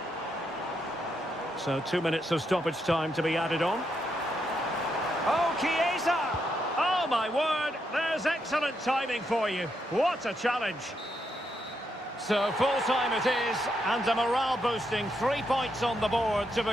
So 2 minutes of stoppage time to be added on. Oh, Chiesa! Oh, my word! There's excellent timing for you. What a challenge. So full-time it is, and a morale-boosting 3 points on the board to be...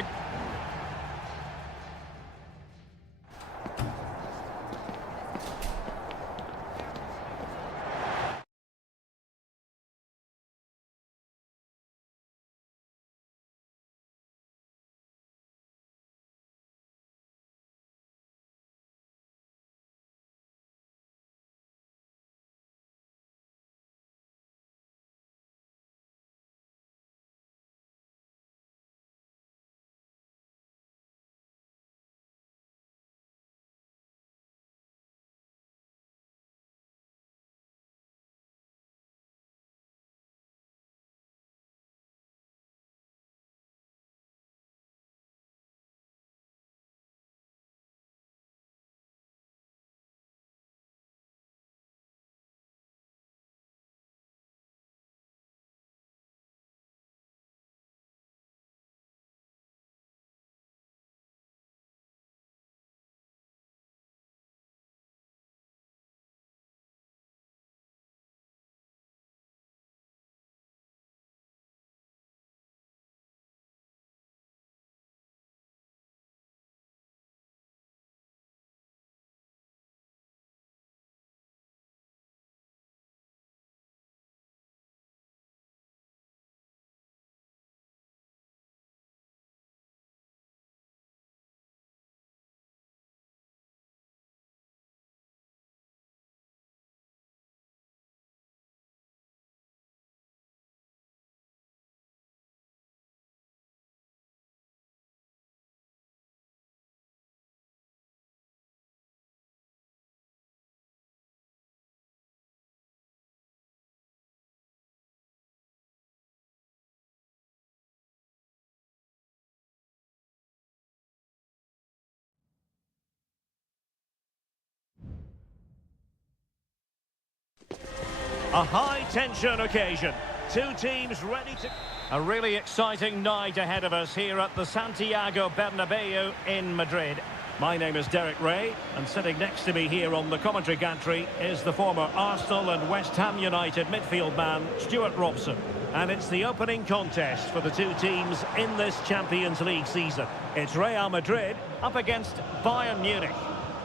A high-tension occasion. Two teams ready to... A really exciting night ahead of us here at the Santiago Bernabeu in Madrid. My name is Derek Ray, and sitting next to me here on the commentary gantry is the former Arsenal and West Ham United midfield man, Stuart Robson. And it's the opening contest for the two teams in this Champions League season. It's Real Madrid up against Bayern Munich.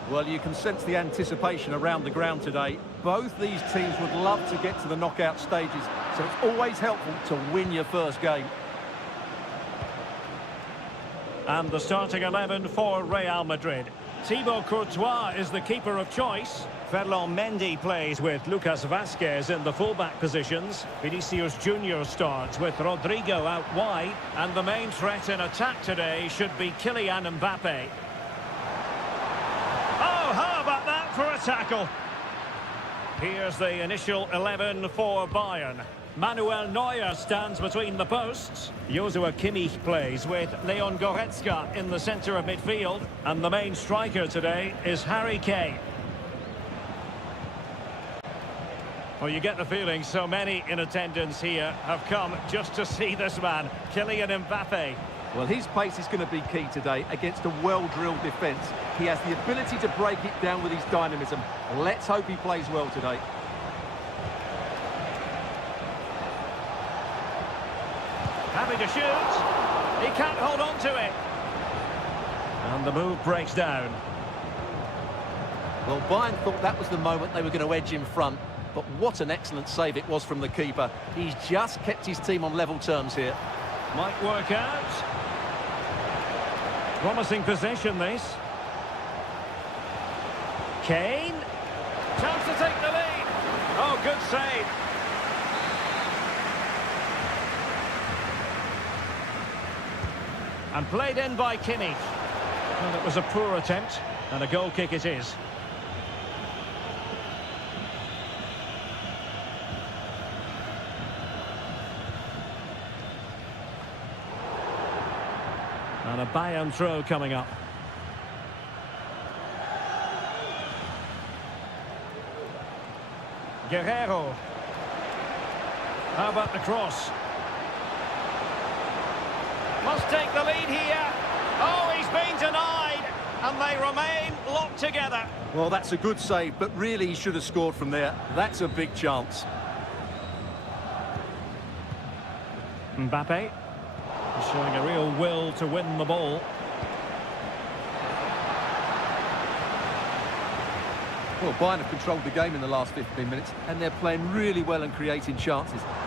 Well, you can sense the anticipation around the ground today. Both these teams would love to get to the knockout stages, so it's always helpful to win your first game. And the starting 11 for Real Madrid. Thibaut Courtois is the keeper of choice. Ferland Mendy plays with Lucas Vazquez in the fullback positions. Vinicius Junior starts with Rodrigo out wide. And the main threat in attack today should be Kylian Mbappe. Oh, how about that for a tackle? Here's the initial 11 for Bayern. Manuel Neuer stands between the posts. Joshua Kimmich plays with Leon Goretzka in the centre of midfield. And the main striker today is Harry Kane. Well, you get the feeling so many in attendance here have come just to see this man, Kylian Mbappe. Well, his pace is going to be key today against a well-drilled defence. He has the ability to break it down with his dynamism. Let's hope he plays well today. Happy to shoot. He can't hold on to it. And the move breaks down. Well, Bayern thought that was the moment they were going to edge in front. But what an excellent save it was from the keeper. He's just kept his team on level terms here. Might work out. Promising possession, this. Kane. Chance to take the lead. Oh, good save. And played in by Kimmich. And it was a poor attempt, and a goal kick it is. And a Bayern throw coming up. Guerrero. How about the cross? Must take the lead here. Oh, he's been denied. And they remain locked together. Well, that's a good save, but really he should have scored from there. That's a big chance. Mbappe. Showing a real will to win the ball. Well, Bayern have controlled the game in the last 15 minutes, and they're playing really well and creating chances.